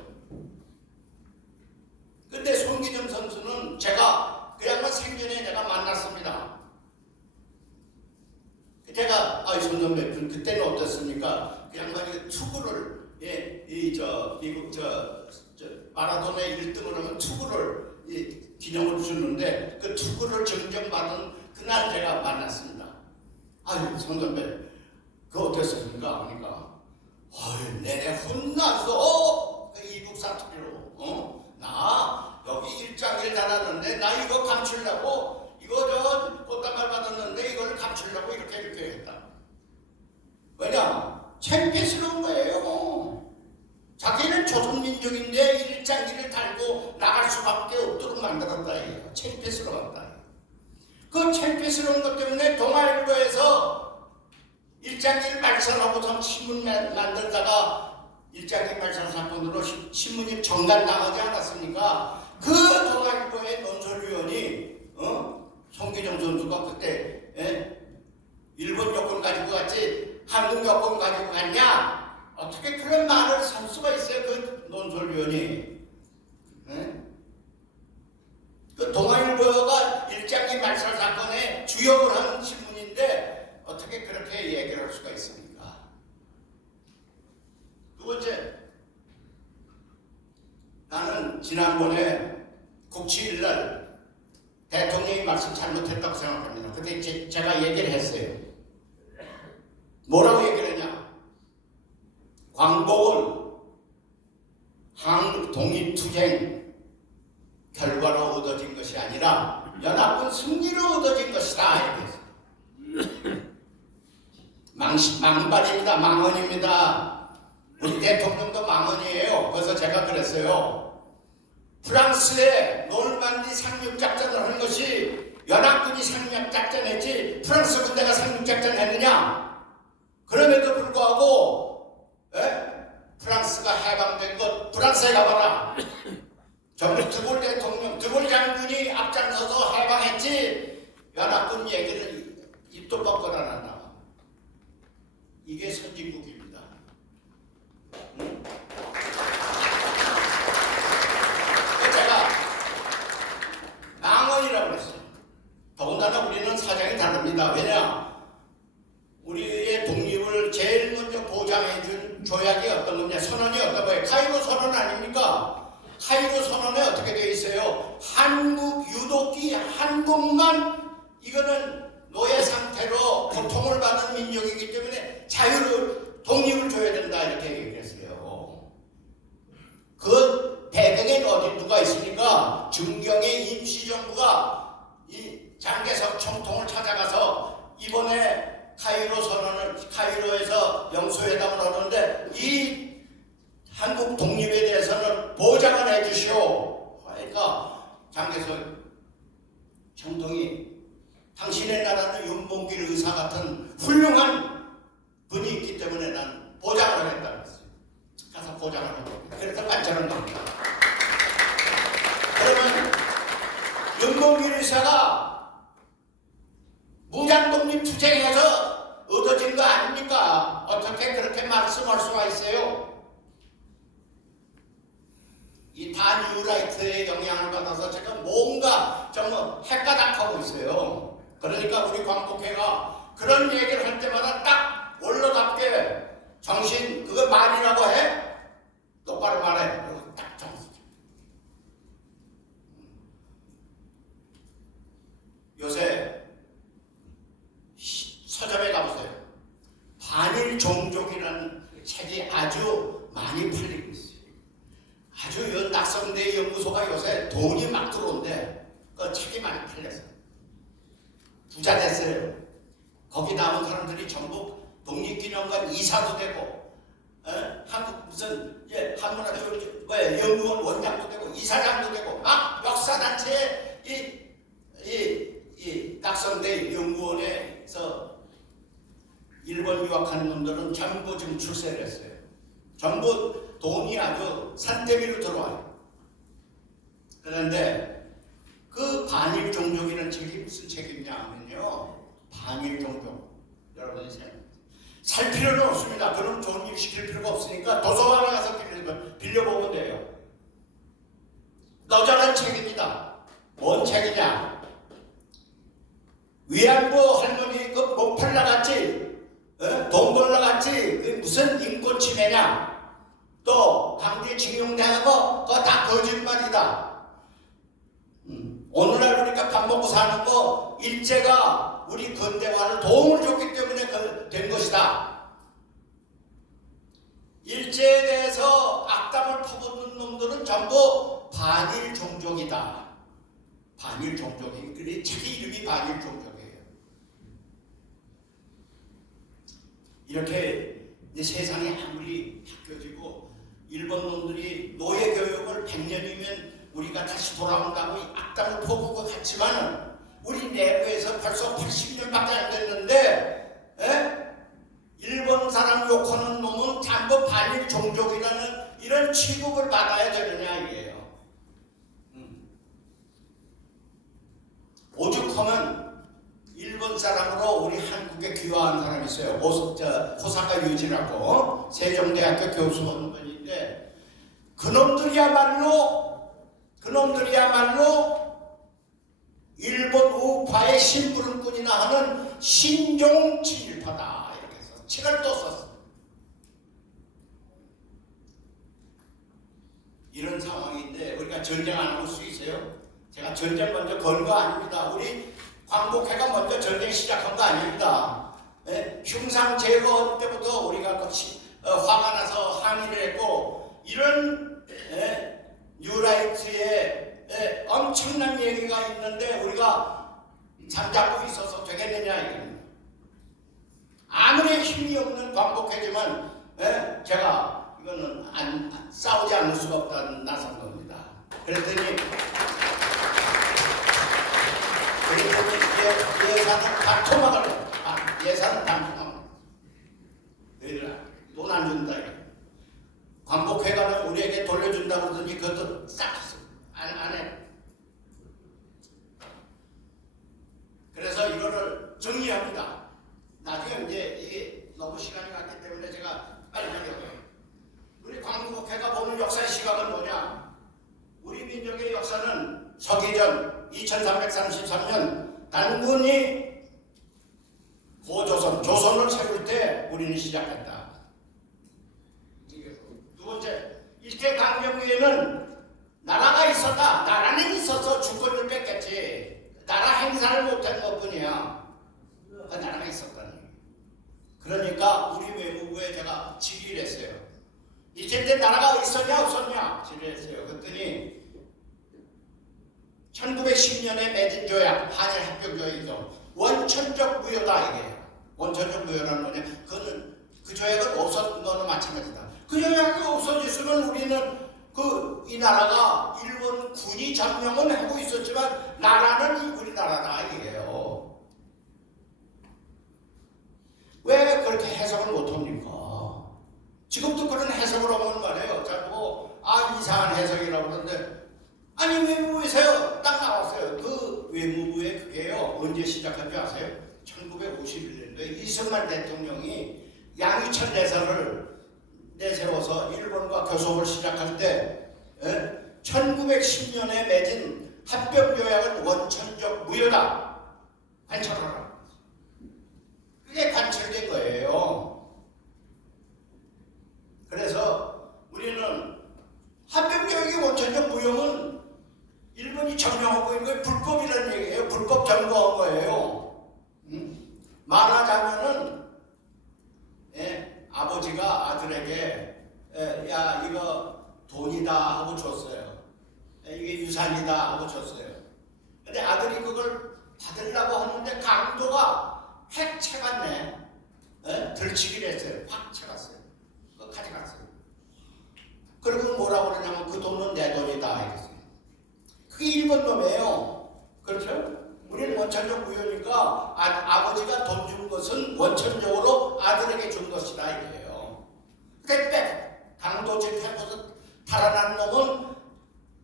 근데 손기정 선수는 제가 그 양반 생전에 내가 만났습니다. 제가 손 선배 그때는 어땠습니까? 그 양반이 투구를 미국 마라도네 1등을 하면 투구를 기념을 주는데 그 투구를 정정받은 그날 제가 만났습니다. 손 선배 그거 어땠습니까? 그러니까 내내 혼나서 이북 사투리로 나 여기 일장일 달았는데 나 이거 감추려고 이거 꽃다발 받았는데 이걸 감추려고 이렇게 했다. 왜냐? 창피스러운 거예요. 자기는 조선민족인데 일장기를 달고 나갈 수밖에 없도록 만들었다 이거예요. 창피스러웠다. 그 창피스러운 것 때문에 동아일보에서 일장기를 말살하고서 신문 만들다가 일장기 말살 사건으로 신문이 정단당하지 않았습니까? 그 동아일보의 논설위원이 송기정 선수가 그때 일본 여권 가지고 갔지 한국 여권 가지고 갔냐? 어떻게 그런 말을 할 수가 있어요? 그 논설위원이. 그 동아일보가 일장기 말살 사건에 주역을 한 신문인데 어떻게 그렇게 얘기를 할 수가 있습니까? 두 번째, 나는 지난번에 국치일날 대통령이 말씀 잘못했다고 생각합니다. 그때 제가 얘기를 했어요. 뭐라고 얘기를 했냐? 광복은 한국 독립투쟁 결과로 얻어진 것이 아니라 연합군 승리로 얻어진 것이다. 이렇게 망발입니다. 망언입니다. 우리 대통령도 망언이에요. 그래서 제가 그랬어요. 프랑스에 노르만디 상륙작전을 한 것이 연합군이 상륙작전했지 프랑스 군대가 상륙작전 했느냐? 그럼에도 불구하고 프랑스가 해방된 것 프랑스에 가봐라. 전부 드골 대통령, 드골 장군이 앞장서서 해방했지 연합군 얘기를 입도 뻗거나 안 한다. 이게 선진국입니다. 제가 망언이라고 했어요. 더군다나 우리는 사정이 다릅니다. 왜냐? 우리의 독립을 제일 먼저 보장해준 조약이 어떤 겁니까? 선언이 어떤 거예요? 카이로 선언 아닙니까? 카이로 선언에 어떻게 되어 있어요? 한국 유독기 한국만 이거는 노예 상태로 고통을 받는 민족이기 때문에 자유를 독립을 줘야 된다 이렇게 얘기했어요. 그 배경에 어디 누가 있으니까 중경의 임시정부가 이 장개석 총통을 찾아가서 이번에 카이로에서 영수회담을 하는데 이 한국 독립에 대해서는 보장을 해주시오. 그러니까 장개석 총통이 당신의 나라는 윤봉길 의사 같은 훌륭한 분이 있기 때문에 난 보장을 하겠다 그랬어요. 가서 보장을 하는 겁니다. 그래서 관찰한 겁니다. 그러면 윤봉길 의사가 무장독립 투쟁에서 얻어진 거 아닙니까? 어떻게 그렇게 말씀 말씀할 수가 있어요? 이 다뉴라이트의 영향을 받아서 제가 뭔가 정말 헷가닥하고 있어요. 그러니까 우리 광복회가 그런 얘기를 할 때마다 딱 원로답게 정신 그거 말이라고 해? 똑바로 말해. 그리고 딱 정신. 요새 서점에 가보세요. 반일 종족이라는 책이 아주 많이 팔리고 있어요. 아주 낙성대 연구소가 요새 돈이 막 들어온대. 그 책이 많이 팔려서 부자 됐어요. 거기 나온 사람들이 전부 독립기념관 이사도 되고, 한국 무슨 한문학연구원 원장도 되고 이사장도 되고 막 역사단체 이 낙성대 연구원에서 일본 유학하는 놈들은 전부 지금 출세를 했어요. 전부 돈이 아주 산더미로 들어와요. 그런데 그 반일 종족이라는 책이 무슨 책이냐 하면요, 반일 종족 여러분이 살 필요는 없습니다. 그럼 좋은 일 시킬 필요가 없으니까 도서관에 가서 빌려보면 돼요. 너절한 책입니다. 뭔 책이냐? 위안부 할머니 그 목팔라 같이 동돌라 같이 그 무슨 인권 침해냐? 또 강제징용당하고 그거 다 거짓말이다. 오늘날 우리가 밥 먹고 사는 거 일제가 우리 근대화를 도움을 줬기 때문에 된 것이다. 일제에 대해서 악담을 퍼붓는 놈들은 전부 반일 종족이다. 반일 종족이 그래 책의 이름이 반일 종족이에요. 이렇게 이제 세상이 아무리 바뀌어지고 일본 놈들이 노예 교육을 100년이면 우리가 다시 돌아온다고 악담을 퍼붓고 갔지만 우리 내부에서 벌써 80년밖에 안 됐는데 일본 사람 욕하는 놈은 전부 반일 종족이라는 이런 취급을 받아야 되느냐 이게요. 오죽하면 일본 사람으로 우리 한국에 귀화한 사람이 있어요. 호사카 유지라고 세종대학교 교수한 분인데 그놈들이야말로 일본 우파의 심부름꾼이나 하는 신종 친일파다 이렇게 해서 책을 또 썼어. 이런 상황인데 우리가 전쟁 안 할 수 있어요? 제가 전쟁 먼저 건 거 아닙니다. 우리 광복회가 먼저 전쟁 시작한 거 아닙니다. 흉상 제거 때부터 우리가 화가 나서 항의를 했고 이런 뉴라이트의 엄청난 얘기가 있는데 우리가 잠자고 있어서 되겠느냐 이겁니다. 아무리 힘이 없는 광복회지만 제가 이거는 싸우지 않을 수가 없다는 나선 겁니다. 그랬더니 예산은 다 토막을 예산은 다 토막. 돈 안 준다 이거. 광복회관을 우리에게 돌려준다고 그러더니 그것도 싹 안 해. 그래서 이거를 정리합니다. 나중에 이제 이게 너무 시간이 갔기 때문에 제가 빨리 하려고요. 우리 광복회가 보는 역사의 시각은 뭐냐? 우리 민족의 역사는 서기전 2333년 단군이 조선을 세울 때 우리는 시작했다. 두 번째, 일제강점기에는 나라가 있었다. 나라는 있어서 주권을 뺏겼지. 나라 행사를 못한 것뿐이야. 그 나라가 있었다니. 그러니까 우리 외무부에 제가 질의를 했어요. 일제 때 나라가 있었냐 없었냐 질의를 했어요. 그랬더니 1910년에 맺은 조약, 한일 합격 조약이죠. 원천적 무효다 이게. 원천적 무효라는 거냐? 그거는 그 조약은 없었던 거는 마찬가지다. 그 조약이 없어졌으면 우리는 이 나라가 일본 군이 점령은 하고 있었지만 나라는 우리나라다 이게요. 왜 그렇게 해석을 못합니까? 지금도 그런 해석을 하면 말이에요. 자꾸 이상한 해석이라고 그러는데 아니 외무부에서요 딱 나왔어요. 그 외무부에 그게요 언제 시작한 줄 아세요? 1951년도에 이승만 대통령이 양유천 대사를 내세워서 일본과 교섭을 시작할 때 1910년에 맺은 합병조약은 원천적 무효다. 관철하라. 그게 관철된 거예요. 그래서 우리는 합병조약의 원천적 무효는 일본이 점령하고 있는 게 불법이라는 얘기예요. 불법 점거한 거예요. 말하자면은 아버지가 아들에게 야 이거 돈이다 하고 줬어요. 이게 유산이다 하고 줬어요. 근데 아들이 그걸 받으려고 하는데 강도가 핵 채갔네. 들치기를 했어요. 확 채갔어요. 그거 가져갔어요. 그리고 뭐라고 그러냐면 그 돈은 내 돈이다 이랬어요. 그게 일본 놈이에요. 그렇죠? 우리는 원천적 무효니까 아버지가 돈 준 것은 원천적으로 아들에게 준 것이다 이거예요. 근데 강도짓 해고서 달아난 놈은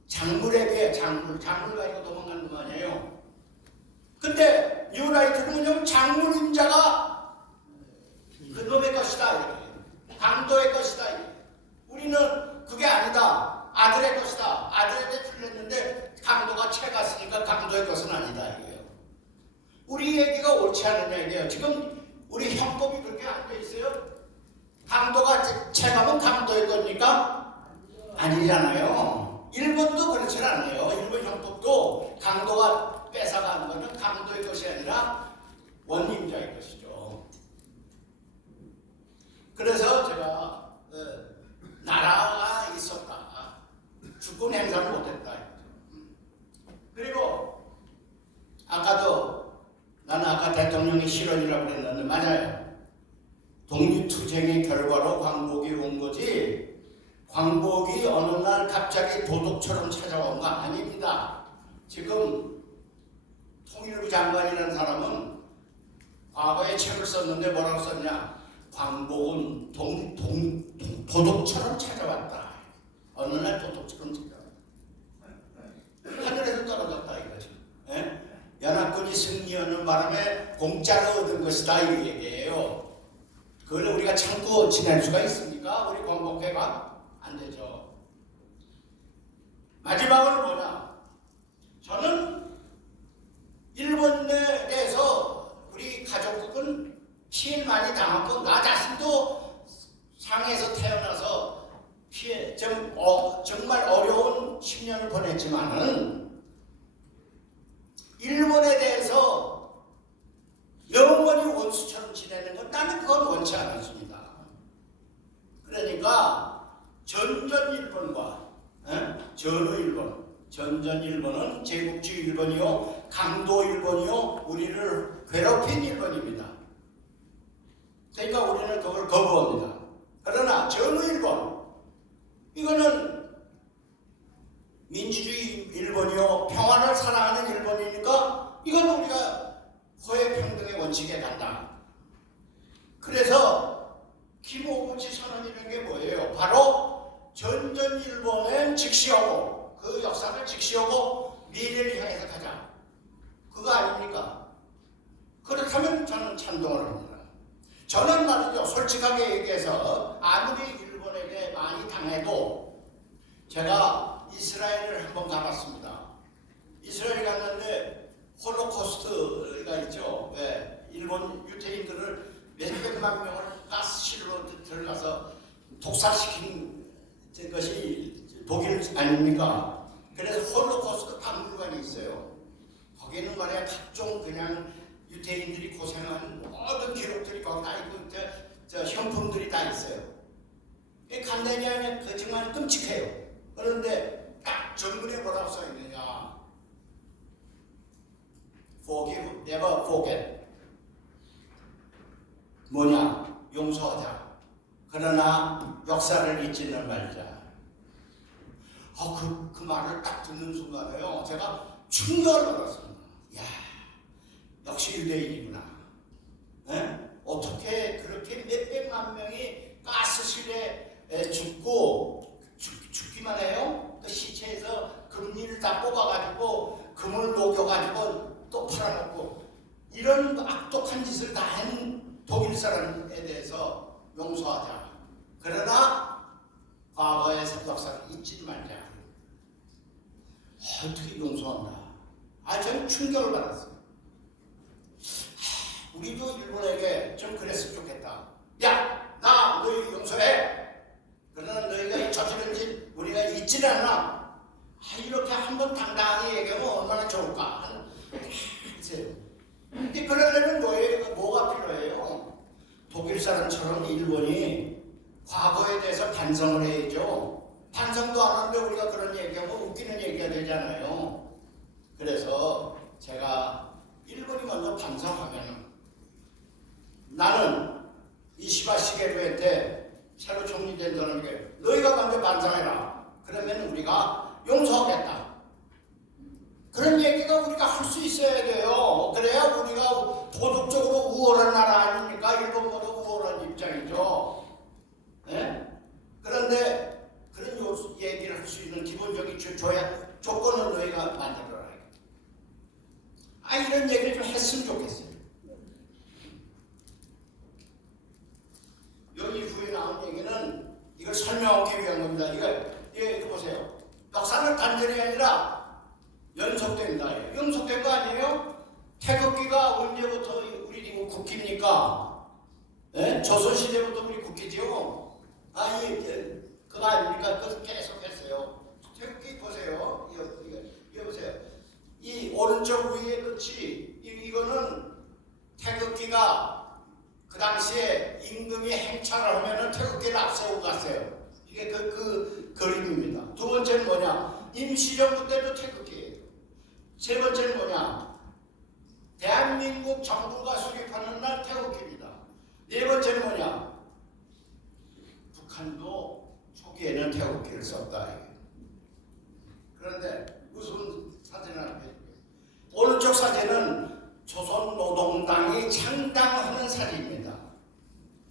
장물에게 장물 가지고 도망간 놈 아니에요. 근데 뉴라이트는 뭐냐면 장물 임자가 그 놈의 것이다 이렇게. 강도의 것이다 이렇게. 우리는 그게 아니다. 아들의 것이다. 아들에게 틀렸는데 강도가 채갔으니까 강도의 것은 아니다 이거예요. 우리 얘기가 옳지 않은 얘기예요. 지금 우리 형법이 그렇게 안 돼 있어요. 강도가 채가면 강도의 겁니까? 아니잖아요. 일본도 그렇지 않아요. 일본 형법도 강도가 뺏어가는 것은 강도의 것이 아니라 원임자의 것이죠. 그래서 제가 나라가 있었다. 주권 행사를 못했다. 그리고 아까도 나는 아까 대통령이 실언이라고 그랬는데 맞아요. 독립투쟁의 결과로 광복이 온 거지 광복이 어느 날 갑자기 도둑처럼 찾아온 거 아닙니다. 지금 통일부 장관이라는 사람은 과거에 책을 썼는데 뭐라고 썼냐. 광복은 도둑처럼 찾아왔다. 어느 날 도둑처럼 찾아왔다. 하늘에서 떨어졌다 이거죠. 연합군이 승리하는 바람에 공짜로 얻은 것이다 이 얘기예요. 그걸 우리가 참고 지낼 수가 있습니까? 우리 광복회가 안 되죠. 마지막으로 뭐냐? 저는 일본 내에서 우리 가족국은 피해를 많이 당하고 나 자신도 상해에서 태어나서 피해 정말 어려운 10년을 보냈지만은 일본에 대해서 영원히 원수처럼 지내는 건 나는 그건 원치 않았습니다. 그러니까 전전일본과 전전일본은 제국주의 일본이요 강도일본이요 우리를 괴롭힌 일본입니다. 그러니까 우리는 그걸 거부합니다. 그러나 전후일본 이거는 민주주의 일본이요 평화를 사랑하는 일본이니까 이건 우리가 호혜평등의 원칙에 간다. 그래서 김오부치 선언이라는 게 뭐예요? 바로 전전일본은 직시하고 그 역사를 직시하고 미래를 향해서 가자. 그거 아닙니까? 그렇다면 저는 찬동을 합니다. 저는 말이죠. 솔직하게 얘기해서 아무리 일본에게 많이 당해도 제가 이스라엘을 한번 가봤습니다. 이스라엘 갔는데 홀로코스트가 있죠. 일본 유태인들을 몇백만 명을 가스실로 들어가서 독살시킨 것이 독일 아닙니까? 그래서 홀로코스트 박물관이 있어요. 거기는 말이야 각종 그냥 유태인들이 고생한 모든 기록들이 거기 다 있고 저 현품들이 다 있어요. 간단히 하면 그지만 끔찍해요. 그런데 딱 정문에 뭐라고 써있느냐. Forgive, never forget. 뭐냐? 용서하자. 그러나 역사를 잊지는 말자. 그 말을 딱 듣는 순간에요. 제가 충격을 받았습니다. 야, 역시 유대인이구나. 어떻게 그렇게 몇백만 명이 가스실에 죽기만 해요? 그 시체에서 금리를 다 뽑아가지고 금을 녹여가지고 또 팔아먹고 이런 악독한 짓을 다 한 독일 사람에 대해서 용서하자. 그러나 어떻게 용서한다. 저는 충격을 받았어요. 우리도 일본에게 좀 그랬으면 좋겠다. 야, 나 너희 용서해. 그러나 너희가 저지른 일 우리가 잊지는 않아. 이렇게 한번 당당하게 얘기하면 얼마나 좋을까. 글쎄요. 근데 그러려면 뭐가 필요해요? 독일 사람처럼 일본이 과거에 대해서 반성을 해야죠. 반성도 안 하는데 우리가 그런 얘기하면 웃기는 얘기가 되잖아요. 그래서 제가 일본이 먼저 반성하면 나는 이시바 시게루한테 새로 총리된 사람에게 너희가 먼저 반성해라. 그러면 우리가 용서하겠다. 그런 얘기가 우리가 할 수 있어야 돼요. 그래야 우리가 도덕적으로 우월한 나라 아닙니까? 일본보다 우월한 입장이죠. 네? 그런데 그런 얘기를 할 수 있는 기본적인 조건을 너희가 만들어라. 이런 얘기를 좀 했으면 좋겠어요. 여기 이후에 나온 얘기는 이걸 설명하기 위한 겁니다. 이거 보세요. 역사는 단절이 아니라 연속된다. 연속된 거 아니에요? 태극기가 언제부터 우리 국기입니까? 네? 조선시대부터 우리 국기죠? 그거 아닙니까? 그거 계속 했어요. 태극기 보세요. 이거 보세요. 이 오른쪽 위에 끝이 이거는 태극기가 그 당시에 임금이 행차를 하면은 태극기를 앞세우고 갔어요. 이게 그 그림입니다. 두 번째는 뭐냐? 임시정부 때도 태극기예요. 세 번째는 뭐냐? 대한민국 정부가 수립하는 날 태극기입니다. 네 번째는 뭐냐? 북한도 초기에는 태극기를 썼다. 그런데 무슨 사진을 하나 해줄게요. 오른쪽 사진은 조선노동당이 창당하는 사진입니다.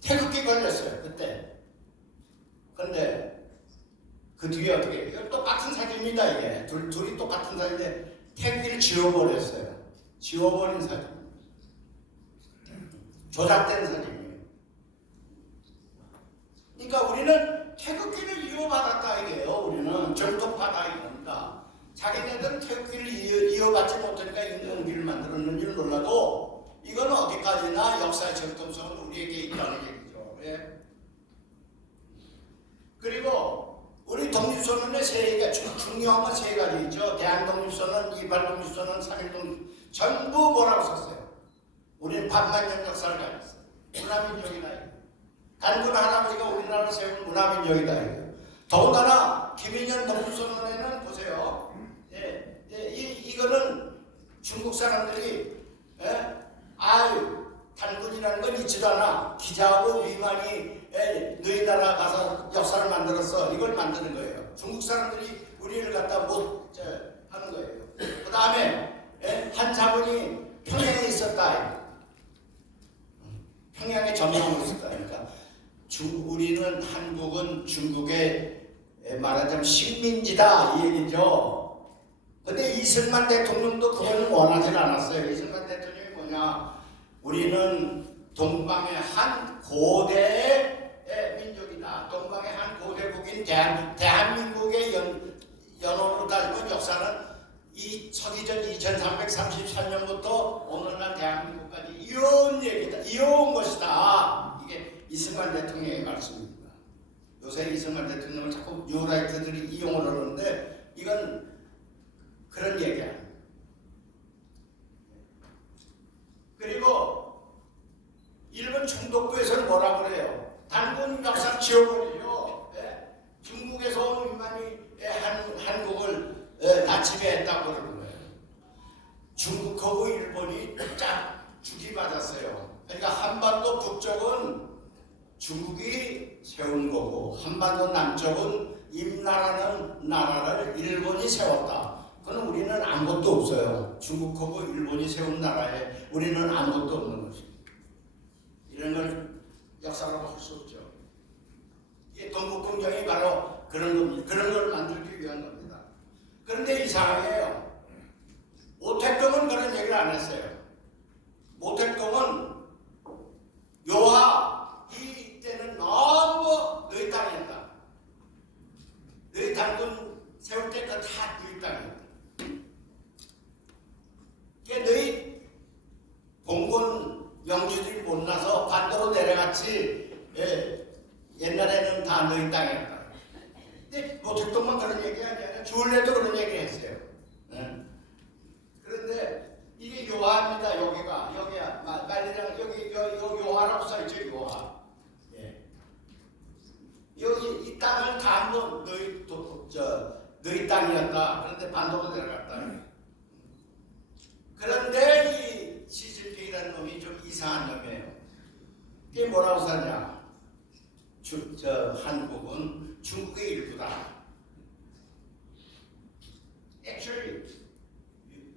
태극기 걸렸어요 그때. 근데 그 뒤에 어떻게 해요? 똑같은 사진입니다. 이게 둘이 똑같은 사진인데 태극기를 지워버렸어요. 지워버린 사진. 조작된 사진이에요. 그러니까 우리는 태극기를 이어받았다 이게요. 우리는 정통하다 이겁니다. 자기네들은 태극기를 이어받지 못하니까 인공기를 만들었는지는 몰라도 이건 어디까지나 역사의 정통성은 우리에게 있다는 얘기죠. 예. 그리고 우리 독립선언의 세 가지, 중요한 건 세 가지 있죠. 대한독립선언, 이발독립선언, 3.1독립 전부 뭐라고 썼어요? 우리는 반만년 역사를 가졌어요. 문화민족이다. 단군 할아버지가 우리나라를 세운 문화민족이다. 더군다나 김일년 독립선언에는 보세요. 이거는 중국 사람들이 단군이라는 건 있지도 않아. 기자하고 위만이 너희 나라 가서 역사를 만들었어. 이걸 만드는 거예요. 중국 사람들이 우리를 갖다 못 하는 거예요. 그 다음에 한사분이 평양에 있었다. 평양에 점령하고 있었다. 그러니까 우리는 한국은 중국의 말하자면 식민지다 이 얘기죠. 근데 이승만 대통령도 그거는 원하지 않았어요. 이승만 대통령이 뭐냐? 우리는 동방의 한 고대의 민족이다. 동방의 한 고대국인 대한민국의 연원으로 따지면 역사는 이 서기전 2333년부터 오늘날 대한민국까지 이어온 얘기다. 이어온 것이다. 이게 이승만 대통령의 말씀입니다. 요새 이승만 대통령을 자꾸 뉴라이트들이 이용을 하는데 이건 그런 얘기야. 그리고 일본 충독부에서는 뭐라고 그래요? 단군 역사 지워버리죠. 중국에서 온 인만이 한국을 다 지배했다고 그러는 거예요. 중국하고 일본이 쫙 주기받았어요. 그러니까 한반도 북쪽은 중국이 세운 거고 한반도 남쪽은 임나라는 나라를 일본이 세웠다. 그건 우리는 아무것도 없어요. 중국하고 일본이 세운 나라에 우리는 아무것도 없는 것입니다. 이런 걸 역사라고 할 수 없죠. 이게 동북공정이 바로 그런 겁니다. 그런 걸 만들기 위한 겁니다. 그런데 이상해요. 모택동은 그런 얘기를 안 했어요. 모택동은 요하 이때는 너무 너희 땅이었다. 너희 단군 세울 때 다 너희 땅이었다. 땅이었다. 근데 모택동만 그런 얘기가 아니라 주울레도 그런 얘기를 했어요. 네? 그런데 이게 요하입니다. 여기야 말리랑 여기 요하라고 써있죠. 요하. 예. 여기 이 땅을 다 너희 땅이었다. 그런데 반도로 들어갔다. 그런데 이 시진핑이라는 놈이 좀 이상한 놈이에요. 이게 뭐라고 사냐? 한국은 중국의 일부다. Actually,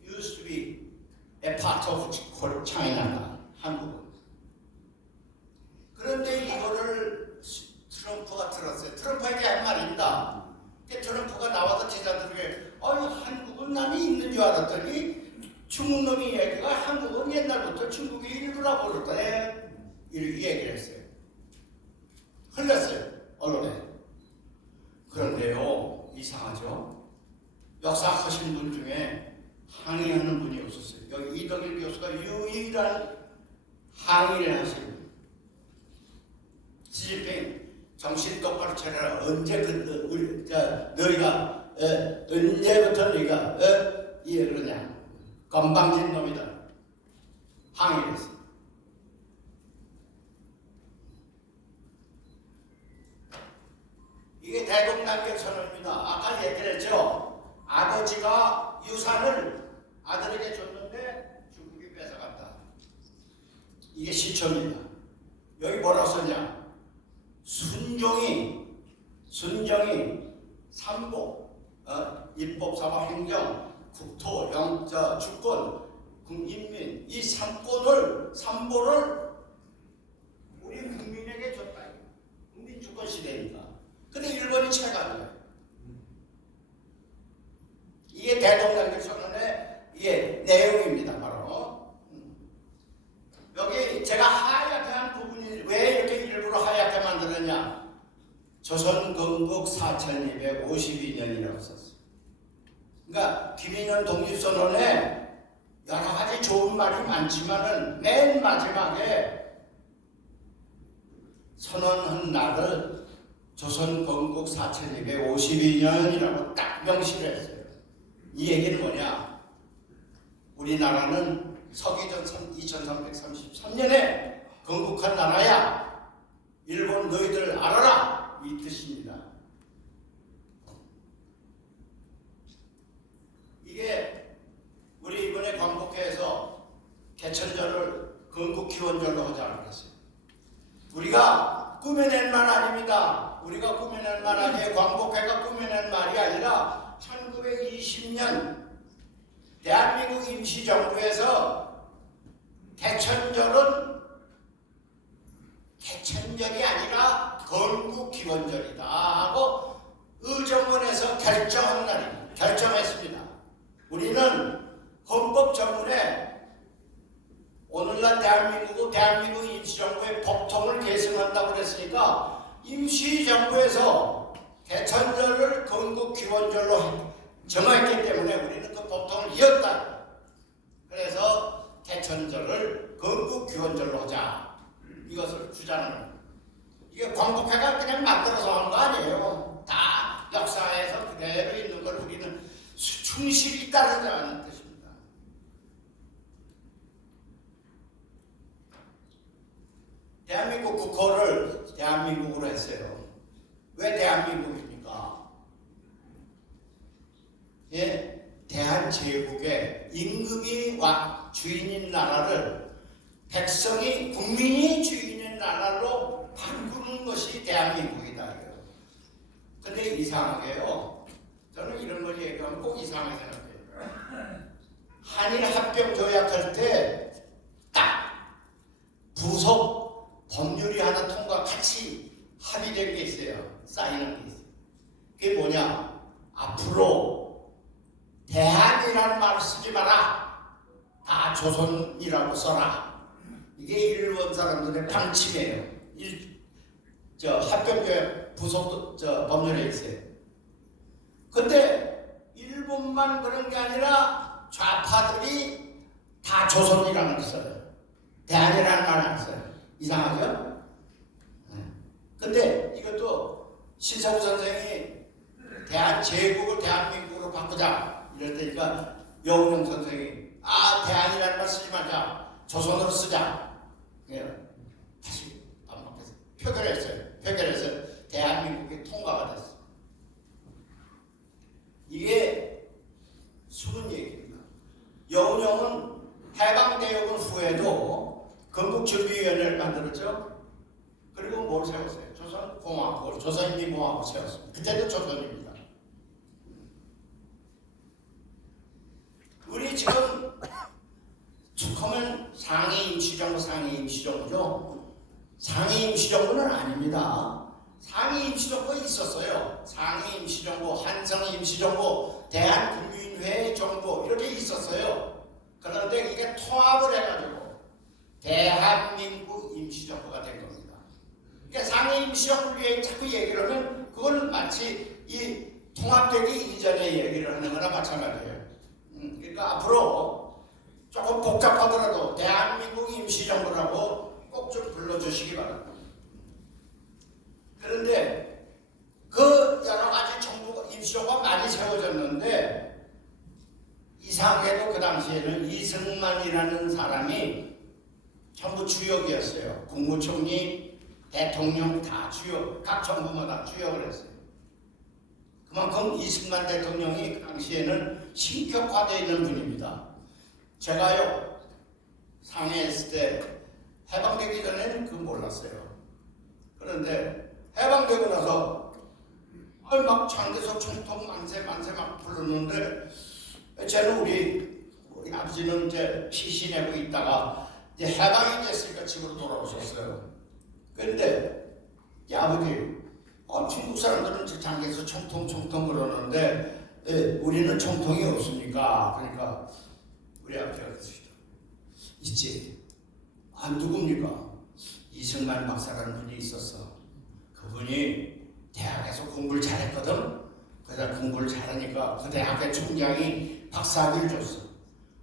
used to be a part of China다. 한국은. 그런데 이거를 트럼프가 들었어요. 트럼프에게 한 말입니다. 트럼프가 나와서 기자들에게 한국은 남이 있는 줄 알았더니 중국 놈이 얘기가 한국은 옛날부터 중국의 일부라고 그랬다. 이렇게 얘기를 했어요. 흘렸어요. 언론에. 그런데요. 이상하죠. 역사하신 분 중에 항의하는 분이 없었어요. 여기 이덕일 교수가 유일한 항의를 하신 분. 시진핑 정신 똑바로 차려라. 너희가 언제부터 너희가 그러냐. 건방진 놈이다. 항의를 했어요. 이게 대동단결 선언입니다. 아까 얘기를 했죠. 아버지가 유산을 아들에게 줬는데 중국이 뺏어갔다. 이게 시초입니다. 여기 뭐라고 썼냐? 순종이 삼복, 입법, 사법, 행정, 국토, 영자, 주권, 국인민 이 삼보를 우리 국민에게 줬다. 국민 주권 시대입니다. 근데 일본이 채가요. 이게 대동단결 선언의 이게 내용입니다. 바로 여기 제가 하얗게 한 부분이 왜 이렇게 일부러 하얗게 만들었냐? 조선 건국 4252년이라고 썼어요. 그러니까 김인현 독립선언에 여러 가지 좋은 말이 많지만은 맨 마지막에 선언한 날을 조선 건국 4252년이라고 딱 명시를 했어요. 이 얘기는 뭐냐? 우리나라는 서기전 2333년에 건국한 나라야. 일본 너희들 알아라. 이 뜻입니다. 이게 우리 이번에 광복회에서 개천절을 건국기원절로 하자고 그랬어요. 우리가 꾸며낸 말 아닙니다. 우리가 꾸며낸 말 아니에요. 광복회가 꾸며낸 말이 아니라 1920년 대한민국 임시정부에서 개천절은 개천절이 아니라 건국기원절이다 하고 의정원에서 결정한 날입니다. 결정했습니다. 우리는 헌법정문에 오늘날 대한민국 임시정부의 법통을 계승한다고 그랬으니까 임시정부에서 개천절을 건국기원절로 정했기 때문에 우리는 그 법통을 이었다. 그래서 개천절을 건국기원절로 하자. 이것을 주장하는. 이게 광복회가 그냥 만들어서 한 거 아니에요. 다 역사에서 그대로 있는 걸 우리는 충실히 따르자는 뜻입니다. 대한민국 국호를 대한민국으로 했어요. 왜 대한민국입니까? 예, 대한제국의 임금이 주인인 나라를 백성이 국민이 주인인 나라로 바꾸는 것이 대한민국이다. 근데 이상하게요. 저는 이런 걸 얘기하면 꼭 이상하게 생각해요. 한일 합병 조약할 때 딱 부속 법률이 하나 통과 같이 합의된 게 있어요. 사인한 게 있어요. 그게 뭐냐? 앞으로 대한이라는 말을 쓰지 마라. 다 조선이라고 써라. 이게 일본 사람들의 방침이에요. 합병조약 부속 법률에 있어요. 근데 일본만 그런 게 아니라 좌파들이 다 조선이라는 걸 써요. 대한이라는 말을 안 써요. 이상하죠? 근데 이것도 신석우 선생이 대한제국을 대한민국으로 바꾸자 이랬더니까 여운형 선생이 대한이라는 말 쓰지 말자, 조선으로 쓰자. 다시 반박해서 표결했어요. 표결해서 대한민국이 통과가 됐어. 이게 숨은 얘기입니다. 여운형은 해방대혁은 후에도 건국준비위원회를 만들었죠. 그리고 뭘 세웠어요? 조선공화국을, 조선인민공화국을 세웠습니다. 그때도 조선입니다. 우리 지금 축하면 상해 임시정부, 상해 임시정부죠. 상해 임시정부는 아닙니다. 상해 임시정부가 있었어요. 상해 임시정부, 한성 임시정부, 대한국민회 정부 이렇게 있었어요. 그런데 이게 통합을 해가지고 대한민국 임시정부가 된 겁니다. 그러니까 상해 임시정부를 위해 자꾸 얘기를 하면 그건 마치 이 통합되기 이전에 얘기를 하는 거나 마찬가지예요. 그러니까 앞으로 조금 복잡하더라도 대한민국 임시정부라고 꼭 좀 불러주시기 바랍니다. 그런데 그 여러 가지 정부가 임시정부가 많이 세워졌는데 이상하게도 그 당시에는 이승만이라는 사람이 전부 주역이었어요. 국무총리, 대통령 다 주역, 각 정부마다 주역을 했어요. 그만큼 이승만 대통령이 그 당시에는 신격화되어 있는 분입니다. 제가요 상해에 있을 때 해방되기 전에는 그건 몰랐어요. 그런데 해방되고 나서 막 장대석 총통 만세 막 부르는데 쟤는 우리 아버지는 이제 피신하고 있다가 이제 해방이 됐으니까 집으로 돌아오셨어요. 그런데 아버지 중국 사람들은 장대석 총통 그러는데 우리는 총통이 없습니까? 그러니까 우리 아버지가 그러시죠. 있지. 누굽니까? 이승만 박사라는 분이 있었어. 그분이 대학에서 공부를 잘했거든. 그래서 공부를 잘하니까 그 대학의 총장이 박사학위를 줬어.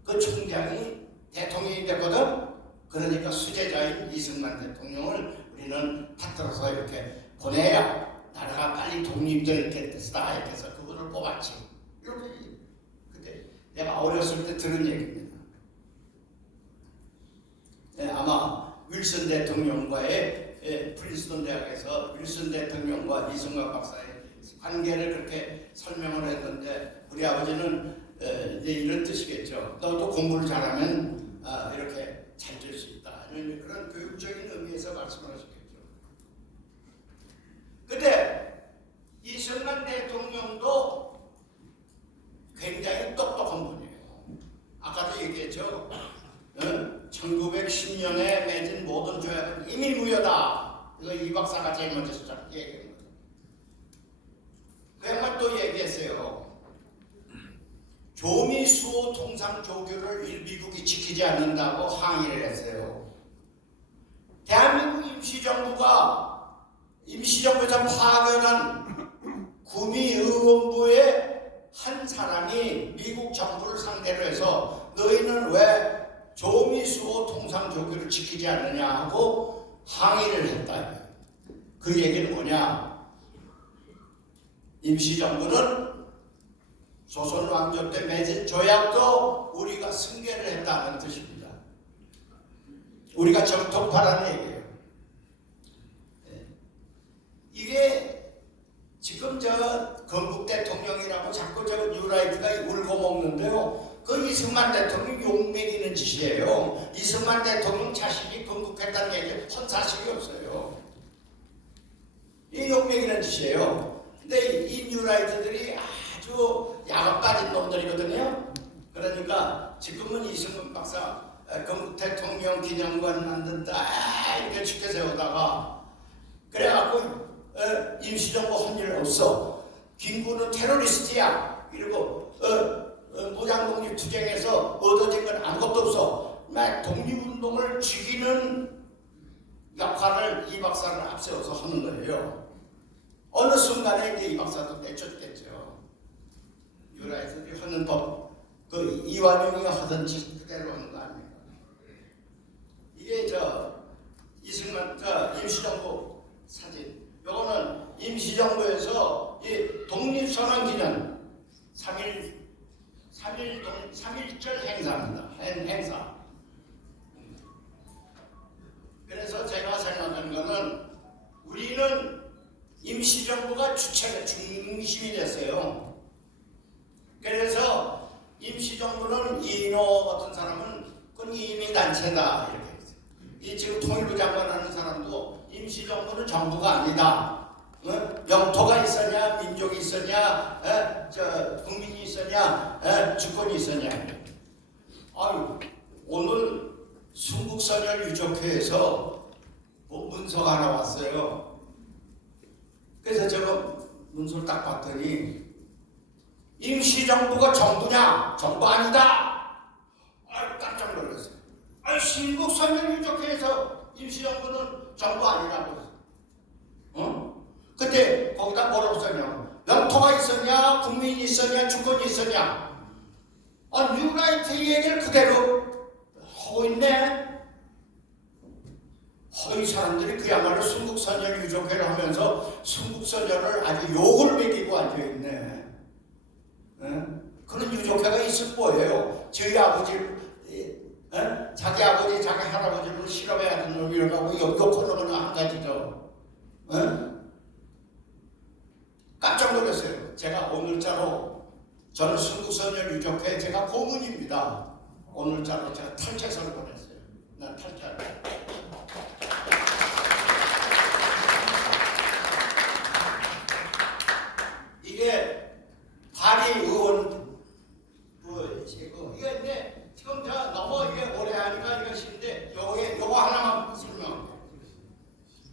그 총장이 대통령이 됐거든. 그러니까 수제자인 이승만 대통령을 우리는 받들어서 이렇게 보내야 나라가 빨리 독립될 때다 이렇게 해서 그분을 뽑았지. 이렇게 그때 내가 어렸을 때 들은 얘기입니다. 아마 윌슨 대통령과의 프린스턴 대학에서 윌슨 대통령과 이승만 박사의 관계를 그렇게 설명을 했는데 우리 아버지는 이제 이런 뜻이겠죠. 너도 공부를 잘하면 이렇게 잘 될 수 있다. 그런 교육적인 의미에서 말씀을 하셨겠죠. 근데 이승만 대통령도 굉장히 똑똑한 분이에요. 아까도 얘기했죠. 1910년에 맺은 모든 조약은 이미 무효다. 이거 이 박사가 제일 먼저 얘기한 거예요. 그 양반 또 얘기했어요. 조미수호 통상조교를 미국이 지키지 않는다고 항의를 했어요. 대한민국 임시정부에서 파견한 구미의원부의 한 사람이 미국 정부를 상대로 해서 너희는 왜 조미수호 통상조교를 지키지 않느냐 하고 항의를 했다. 그 얘기는 뭐냐? 임시정부는 조선 왕조 때 맺은 조약도 우리가 승계를 했다는 뜻입니다. 우리가 정통파라는 얘기예요. 이게 지금 건국 대통령이라고 자꾸 뉴라이트가 울고 먹는데요. 그 이승만 대통령 욕먹이는 짓이에요. 이승만 대통령 자신이 건국했다는 얘기 헌사실이 없어요. 이 욕먹이는 짓이에요. 근데 이 뉴라이트들이 아주 야가 빠진 놈들이거든요. 그러니까 지금은 이승만 박사 건국 대통령 기념관 만든다 이렇게 축해 세우다가 그래갖고 임시정부 한 일 없어. 김구는 테러리스트야. 그리고 무장독립투쟁에서 얻어진 건 아무것도 없어. 독립운동을 죽이는 역할을 이 박사를 앞세워서 하는 거예요. 어느 순간에 이제 이 박사도 내쫓겠죠. 유라이트들이 하는 법, 그 이완용이 하던 짓 그대로 하는 거 아닙니까? 이게 이승만 임시정부 사진. 요거는 임시정부에서 이 독립선언기념 3.1절 행사입니다. 행사. 그래서 제가 생각하는 거는 우리는 임시정부가 주체가 중심이 됐어요. 그래서 임시정부는 이인호 같은 사람은 그건 이민단체다 이렇게 했어요. 이 지금 통일부 장관 하는 사람도 임시정부는 정부가 아니다. 영토가 있었냐, 민족이 있었냐, 국민이 있었냐, 주권이 있었냐. 아유, 오늘 순국선열 유족회에서 문서가 하나 왔어요. 그래서 제가 문서를 딱 봤더니 임시정부가 정부냐? 정부 아니다. 아유, 깜짝 놀랐어요. 아유, 순국선열 유족회에서 임시정부는 정부 아니라고. 그때 거기다 뭐라고 썼냐고. 영토가 있었냐, 국민이 있었냐, 주권이 있었냐. 뉴라이트 얘기를 그대로 하고 있네. 이 사람들이 그야말로 순국선열 유족회를 하면서 순국선열을 아주 욕을 먹이고 앉아있네. 그런 유족회가 있을 거예요. 저희 아버지, 자기 아버지, 자기 할아버지를 실험해야 하는 놈이라고 욕하는 건 한 가지죠. 깜짝 놀랐어요. 제가 오늘자로 저는 순국선열 유족회 제가 고문입니다. 오늘자로 제가 탈퇴서를 보냈어요. 난 탈퇴할 거예요. 이게 발의 의원 이게 지금 저 너무 이게 오래 하니까 이것인데 요거 하나만 설명할게요.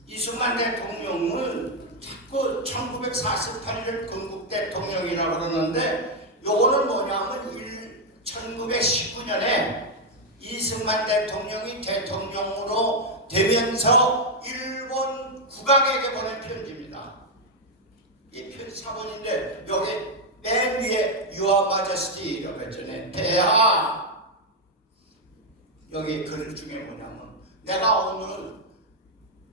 이승만 대통령은 자꾸 1948년 건국 대통령이라고 그러는데 요거는 뭐냐면 1919년에 이승만 대통령이 대통령으로 되면서 일본 국왕에게 보낸 편지입니다. 이 편지 사본인데 여기 맨 위에 Your Majesty 이라고 했잖아요. 폐하. 여기 글 중에 뭐냐면 내가 오늘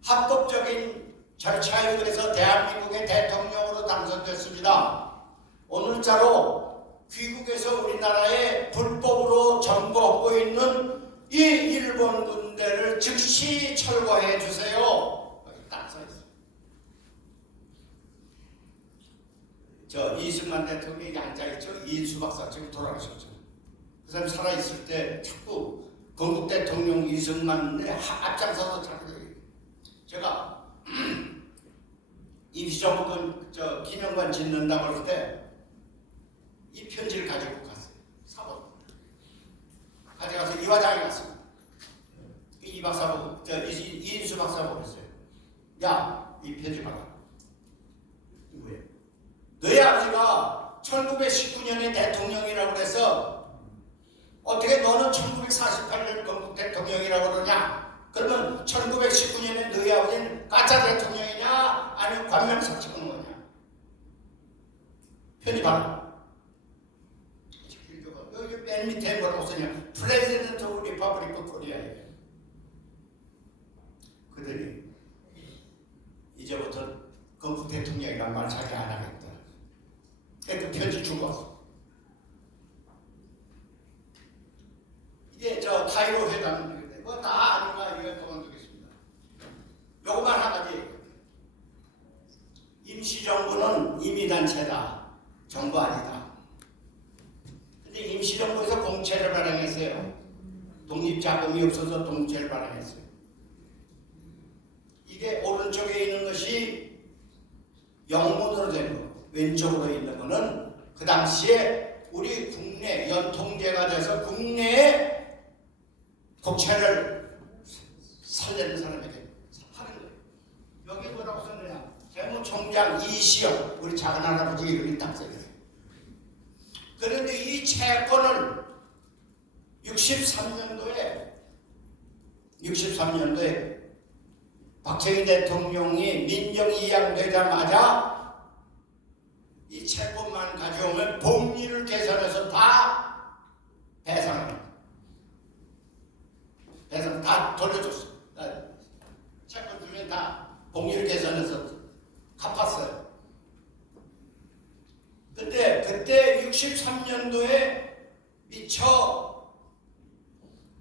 합법적인 절차에 의해서 대한민국의 대통령으로 당선됐습니다. 오늘자로 귀국에서 우리나라에 불법으로 점거하고 있는 이 일본 군대를 즉시 철거해 주세요. 여기 딱 써있어요. 저 이승만 대통령이 앉아있죠. 이인수 박사 지금 돌아가셨죠. 그 사람 살아있을 때 자꾸 건국 대통령 이승만의 앞장서서 자꾸 제가 임시정부 저 기념관 짓는다고 할 때 이 편지를 가지고 갔어요. 사본 가져가서 이화장에 갔습니다. 이 박사 보고 이인수 박사 보고 했어요. 야, 이 편지 봐라. 뭐예요? 너희 아버지가 1919년에 대통령이라고 그래서 어떻게 너는 1948년 건국 대통령이라고 그러냐? 그러면 1919년에 너희 아버지는 가짜 대통령이냐? 아니면 관명서 찍은 거냐? 편지 봐라. 여기 맨 밑에 뭐라고 쓰냐? President of Republic of Korea. 그들이 이제부터 건국 대통령이란 말 자기 안 하겠다. 그 편지 주고 왔어. 이게 저 카이로 회담인데 그거 다 아닌가 이거 그만두겠습니다. 요거만 한 가지. 임시정부는 임의단체다. 정부 아니다. 근데 임시정부에서 공채를 발행했어요. 독립자금이 없어서 공채를 발행했어요. 이게 오른쪽에 있는 것이 영문으로 된 거. 왼쪽으로 있는 거는 그 당시에 우리 국내 연통제가 돼서 국내에 국채를 살리는 사람에게 하는 거예요. 여기 뭐라고 썼느냐? 재무총장 이시영 우리 작은 할아버지 이름이 딱 써있어요. 그런데 이 채권을 63년도에 박정희 대통령이 민정이양되자마자 이 채권만 가져오면 복리를 계산해서 다 배상합니다. 배상 다 돌려줬어. 채권 주면 다 복리를 계산해서 갚았어요. 그때 63년도에 미처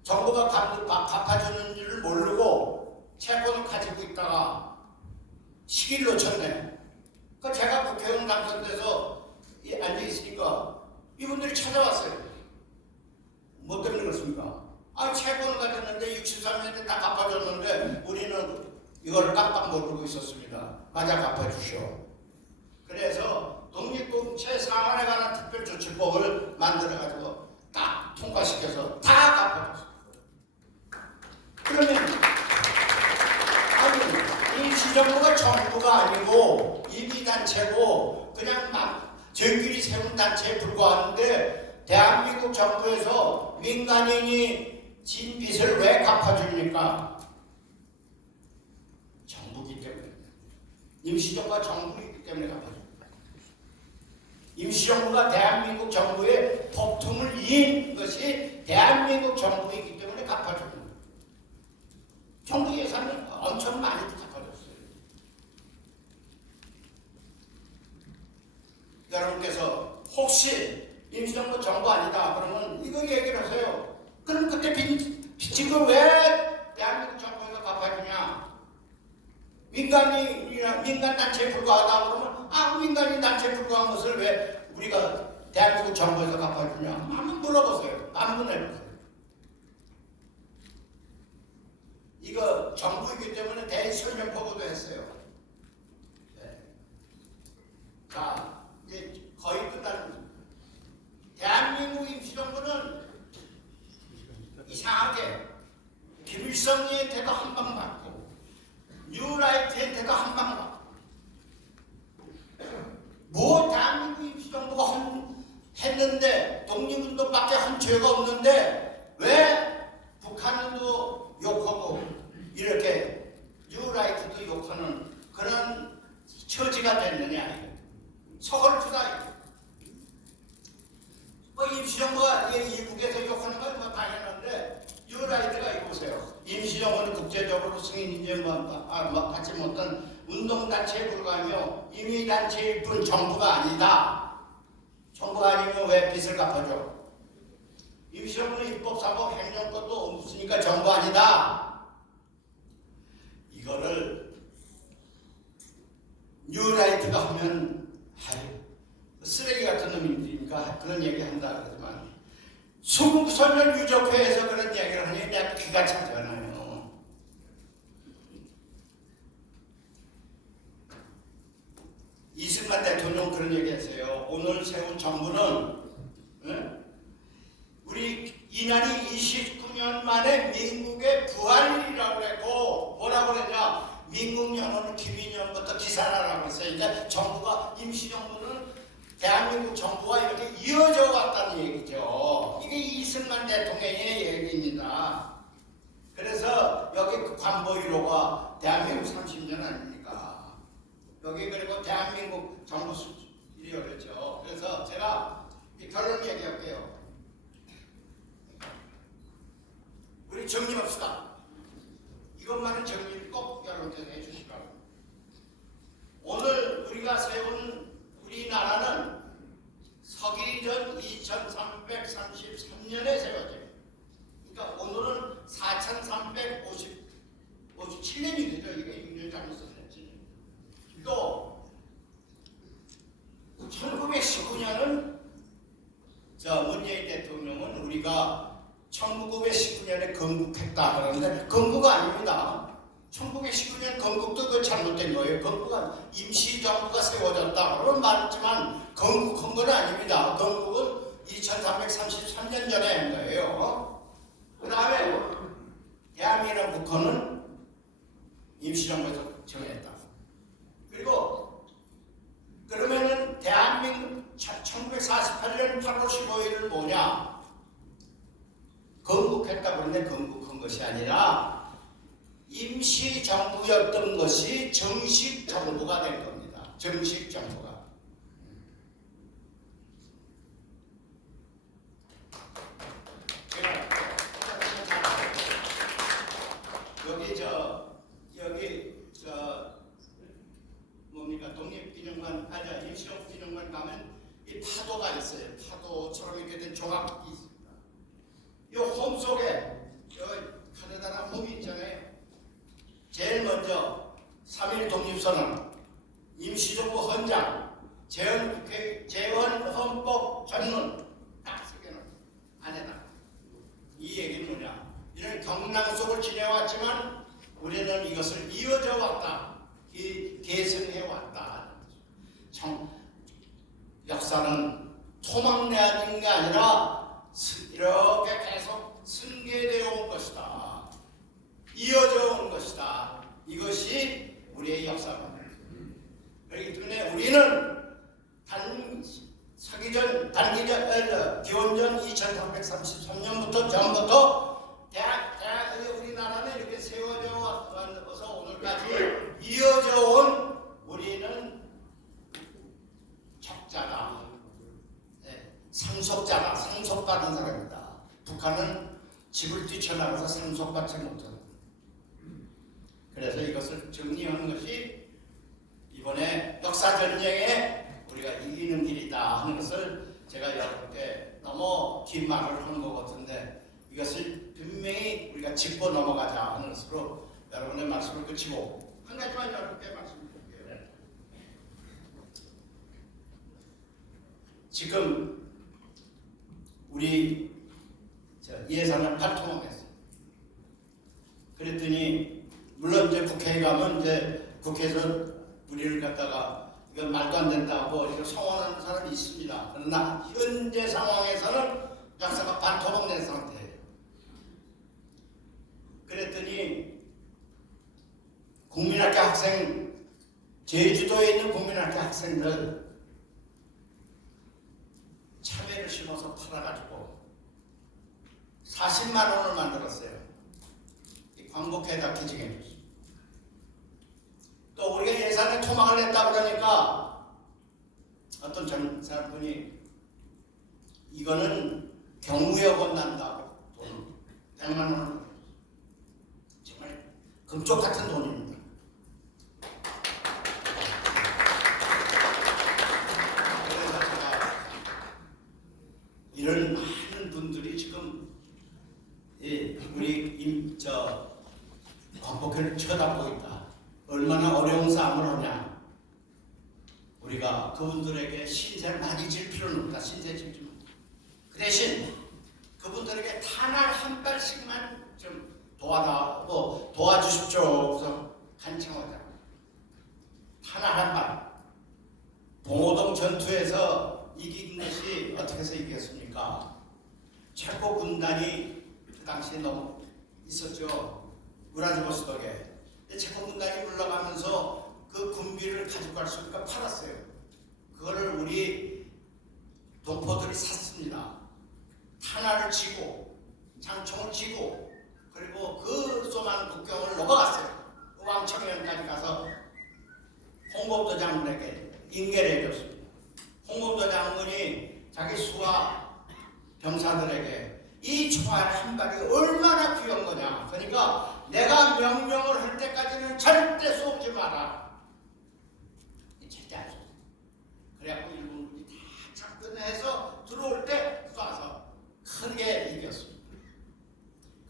정부가 갚아주는 줄을 모르고 채권을 가지고 있다가 시기를 놓쳤네. 그러니까 제가 국회의원 당선돼서 앉아있으니까 이분들이 찾아왔어요. 뭐 때문에 그렇습니까? 아, 채권을 가졌는데 63년에 다 갚아줬는데 우리는 이거를 깜빡 모르고 있었습니다. 맞아, 갚아주시오. 그래서 독립공채 상환에 관한 특별조치법을 만들어가지고 딱 통과시켜서 다 갚아줬어요. 그러면 아니, 임시정부가 정부가 아니고 이비단체고 그냥 막 저희끼리 세운 단체에 불과한데 대한민국 정부에서 민간인이 진 빚을 왜 갚아줍니까? 정부기 때문에. 임시정부가 정부이기 때문에 갚아줍니다. 임시정부가 대한민국 정부의 법통을 이은 것이 대한민국 정부이기 때문에 갚아줍니다. 정부 예산은 엄청 많이 갚아줬어요. 여러분께서 혹시 임시정부 정부 아니다 그러면 이거 얘기를 하세요. 그럼 그때 빚을 왜 대한민국 정부에서 갚아주냐? 민간 단체에 불과하다 그러면 민간인 단체에 불과한 것을 왜 우리가 대한민국 정부에서 갚아주냐? 한번 물어보세요. 반문해보세요. 이거 정부이기 때문에 대인 설명 보고도 했어요. 네. 자, 이제 거의 끝났습니다. 대한민국 임시정부는 이상하게 김일성이한테도 한 방 받고 뉴라이트한테도 한 방 받고 뭐 대한민국 임시정부가 했는데 독립운동밖에 한 죄가 없는데 왜 북한도 욕하고 이렇게 뉴라이트도 욕하는 그런 처지가 됐느냐. 서글프다. 임시정부가 이북에서 욕하는 건 뭐 당연한데 뉴라이트가 이보세요. 임시정부는 국제적으로 승인 인정 받지 못한 운동단체에 불과하며 임의단체일 뿐 정부가 아니다. 정부가 아니면 왜 빚을 갚아줘? 임시정부는 입법사고 행정권도 없으니까 정부 아니다. 이거를 뉴라이트가 하면 쓰레기 같은 놈이니까 그런 얘기 한다 그러지만 수국선열 유적회에서 그런 얘기를 하니 내가 귀가 차잖아요. 이승만 대통령 그런 얘기 했어요. 오늘 세운 정부는 우리 이날이 29년 만에 민국의 부활이라고 그랬고 뭐라고 그랬냐? 민국연호는 김인영부터 기사라라고 했어요. 그러니까 정부가 임시정부는 대한민국 정부가 이렇게 이어져 왔다는 얘기죠. 이게 이승만 대통령의 얘기입니다. 그래서 여기 그 관보 1호가 대한민국 30년 아닙니까? 여기 그리고 대한민국 정부 수준이라고 그랬죠. 그래서 제가 결론 얘기할게요. 우리 정리합시다. 이것만은 정리를 꼭 여러분께서 해주시라고. 오늘 우리가 세운 우리나라는 서기전 2333년에 세워져요. 그러니까 오늘은 4357년이 되죠. 이게 6년 잘못 썼지. 또 1919년은 문재인 대통령은 우리가 1919년에 건국했다 그러는데 건국가 아닙니다. 1919년 건국도 그 잘못된 거예요. 건국은 임시정부가 세워졌다 그런 말했지만 건국한 건 아닙니다. 건국은 2333년 전에 한 거예요. 그 다음에 대한민국 국헌은 임시정부에서 정했다. 그리고 그러면은 대한민국 1948년 8월 15일은 뭐냐? 건국했다 그러는데 건국한 것이 아니라 임시정부였던 것이 정식정부가 된 겁니다. 정식정부가. 여기 뭡니까 독립기념관 임시정부 기념관 가면 이 파도가 있어요. 파도처럼 이렇게 된 조각이 있습니다. 이 홈 속에 카네다란 홈이 있잖아요. 제일 먼저 3.1 독립선언, 임시정부 헌장, 재헌헌법 전문 딱 쓰게는 안에다. 이 얘기는 뭐냐? 이런 경랑 속을 지내왔지만 우리는 이것을 이어져 왔다. 계승해 왔다. 역사는 토막내는 게 아니라 이렇게 계속 승계되어 온 것이다. 이어져 온 것이다. 이것이 우리의 역사입니다. 그렇기 때문에 우리는 기원전 2333년부터 전부터 우리나라는 이렇게 세워져 와서 오늘까지 이어져 온 우리는 적자다. 상속자다. 상속받은 사람이다. 북한은 집을 뛰쳐나가서 상속받지 못한다. 그래서 이것을 정리하는 것이 이번에 역사전쟁에 우리가 이기는 길이다 하는 것을 제가 여러분께 너무 긴 말을 한 것 같은데 이것을 분명히 우리가 짚고 넘어가자 하는 것으로 여러분의 말씀을 그치고 한 가지만 여러분께 말씀드릴게요. 지금 우리 예산을 발통했어요. 그랬더니 물론 이제 국회에 가면 이제 국회에서 우리를 갖다가 이건 말도 안 된다고 이렇게 성원하는 사람이 있습니다. 그러나 현재 상황에서는 역사가 반토막낸 상태예요. 그랬더니 국민학교 학생, 제주도에 있는 국민학교 학생들 참외를 심어서 팔아가지고 40만 원을 만들었어요. 이 광복회에다 기증해 줬어요. 또 우리가 예산에 토막을 냈다 그러니까 어떤 젊은 사람분이 이거는 경무여건 난다고 돈 100만 원을 정말 금쪽 같은 돈입니다. 그래서 제가 이런 많은 분들이 지금 우리 광복회를 쳐다보고 있다. 얼마나 어려운 싸움을 하냐. 우리가 그분들에게 신세를 많이 질 필요는 없다. 신세 질지 마. 그 대신 그분들에게 탄알 한 발씩만 좀 도와주십시오. 그래서 간청하자. 탄알 한 발. 봉오동 전투에서 이긴 것이 어떻게 해서 이겼습니까? 체코 군단이 그 당시에 너무 있었죠. 우라지보스톡에. 체코 군단이 물러가면서 그 군비를 가지고 갈 수 있으니까 팔았어요. 그거를 우리 동포들이 샀습니다. 탄알을 치고 장총을 치고 그리고 그 소만 국경을 넘어갔어요. 왕청년까지 가서 홍범도 장군에게 인계를 해줬습니다. 홍범도 장군이 자기 수하 병사들에게 이 총알 한 발이 얼마나 귀한 거냐. 그러니까 내가 명령을 할 때까지는 절대 쏘지 마라. 절대 안 쏘. 그래갖고 일본군이 다 접근해서 들어올 때 쏴서 크게 이겼습니다.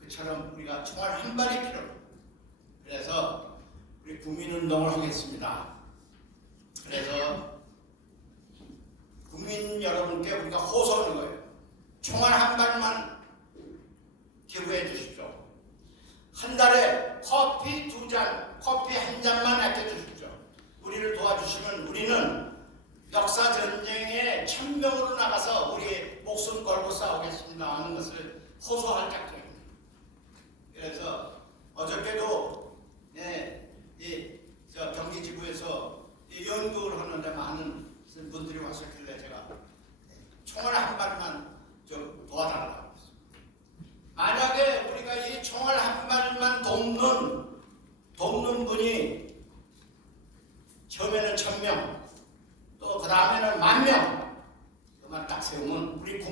그처럼 우리가 총알 한 발이 필요합니다. 그래서 우리 국민운동을 하겠습니다. 그래서 국민 여러분께 우리가 호소하는 거예요. 총알 한 발만 기부해 주십시오. 한 달에 커피 2잔, 커피 한 잔만 아껴주십시오. 우리를 도와주시면 우리는 역사전쟁에 천명으로 나가서 우리 목숨 걸고 싸우겠습니다 하는 것을 호소할 작정입니다. 그래서 어저께도 경기지구에서 연극을 하는데 많은 분들이 왔었길래 제가 총알 한 발만 좀 도와달라고 했어요. 만약에 우리가 이 총알 한 발만 돕는 분이 처음에는 1000명, 또 그 다음에는 10,000명, 그만 딱 세우면 우리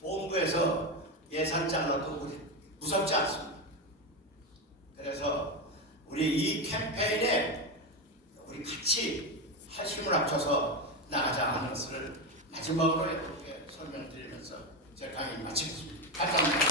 보험부에서 예산 잘라도 우리 무섭지 않습니다. 그래서 우리 이 캠페인에 우리 같이 힘을 합쳐서 나가자 하는 것을 마지막으로 이렇게 설명드리면서 제 강의 마치겠습니다. 감사합니다.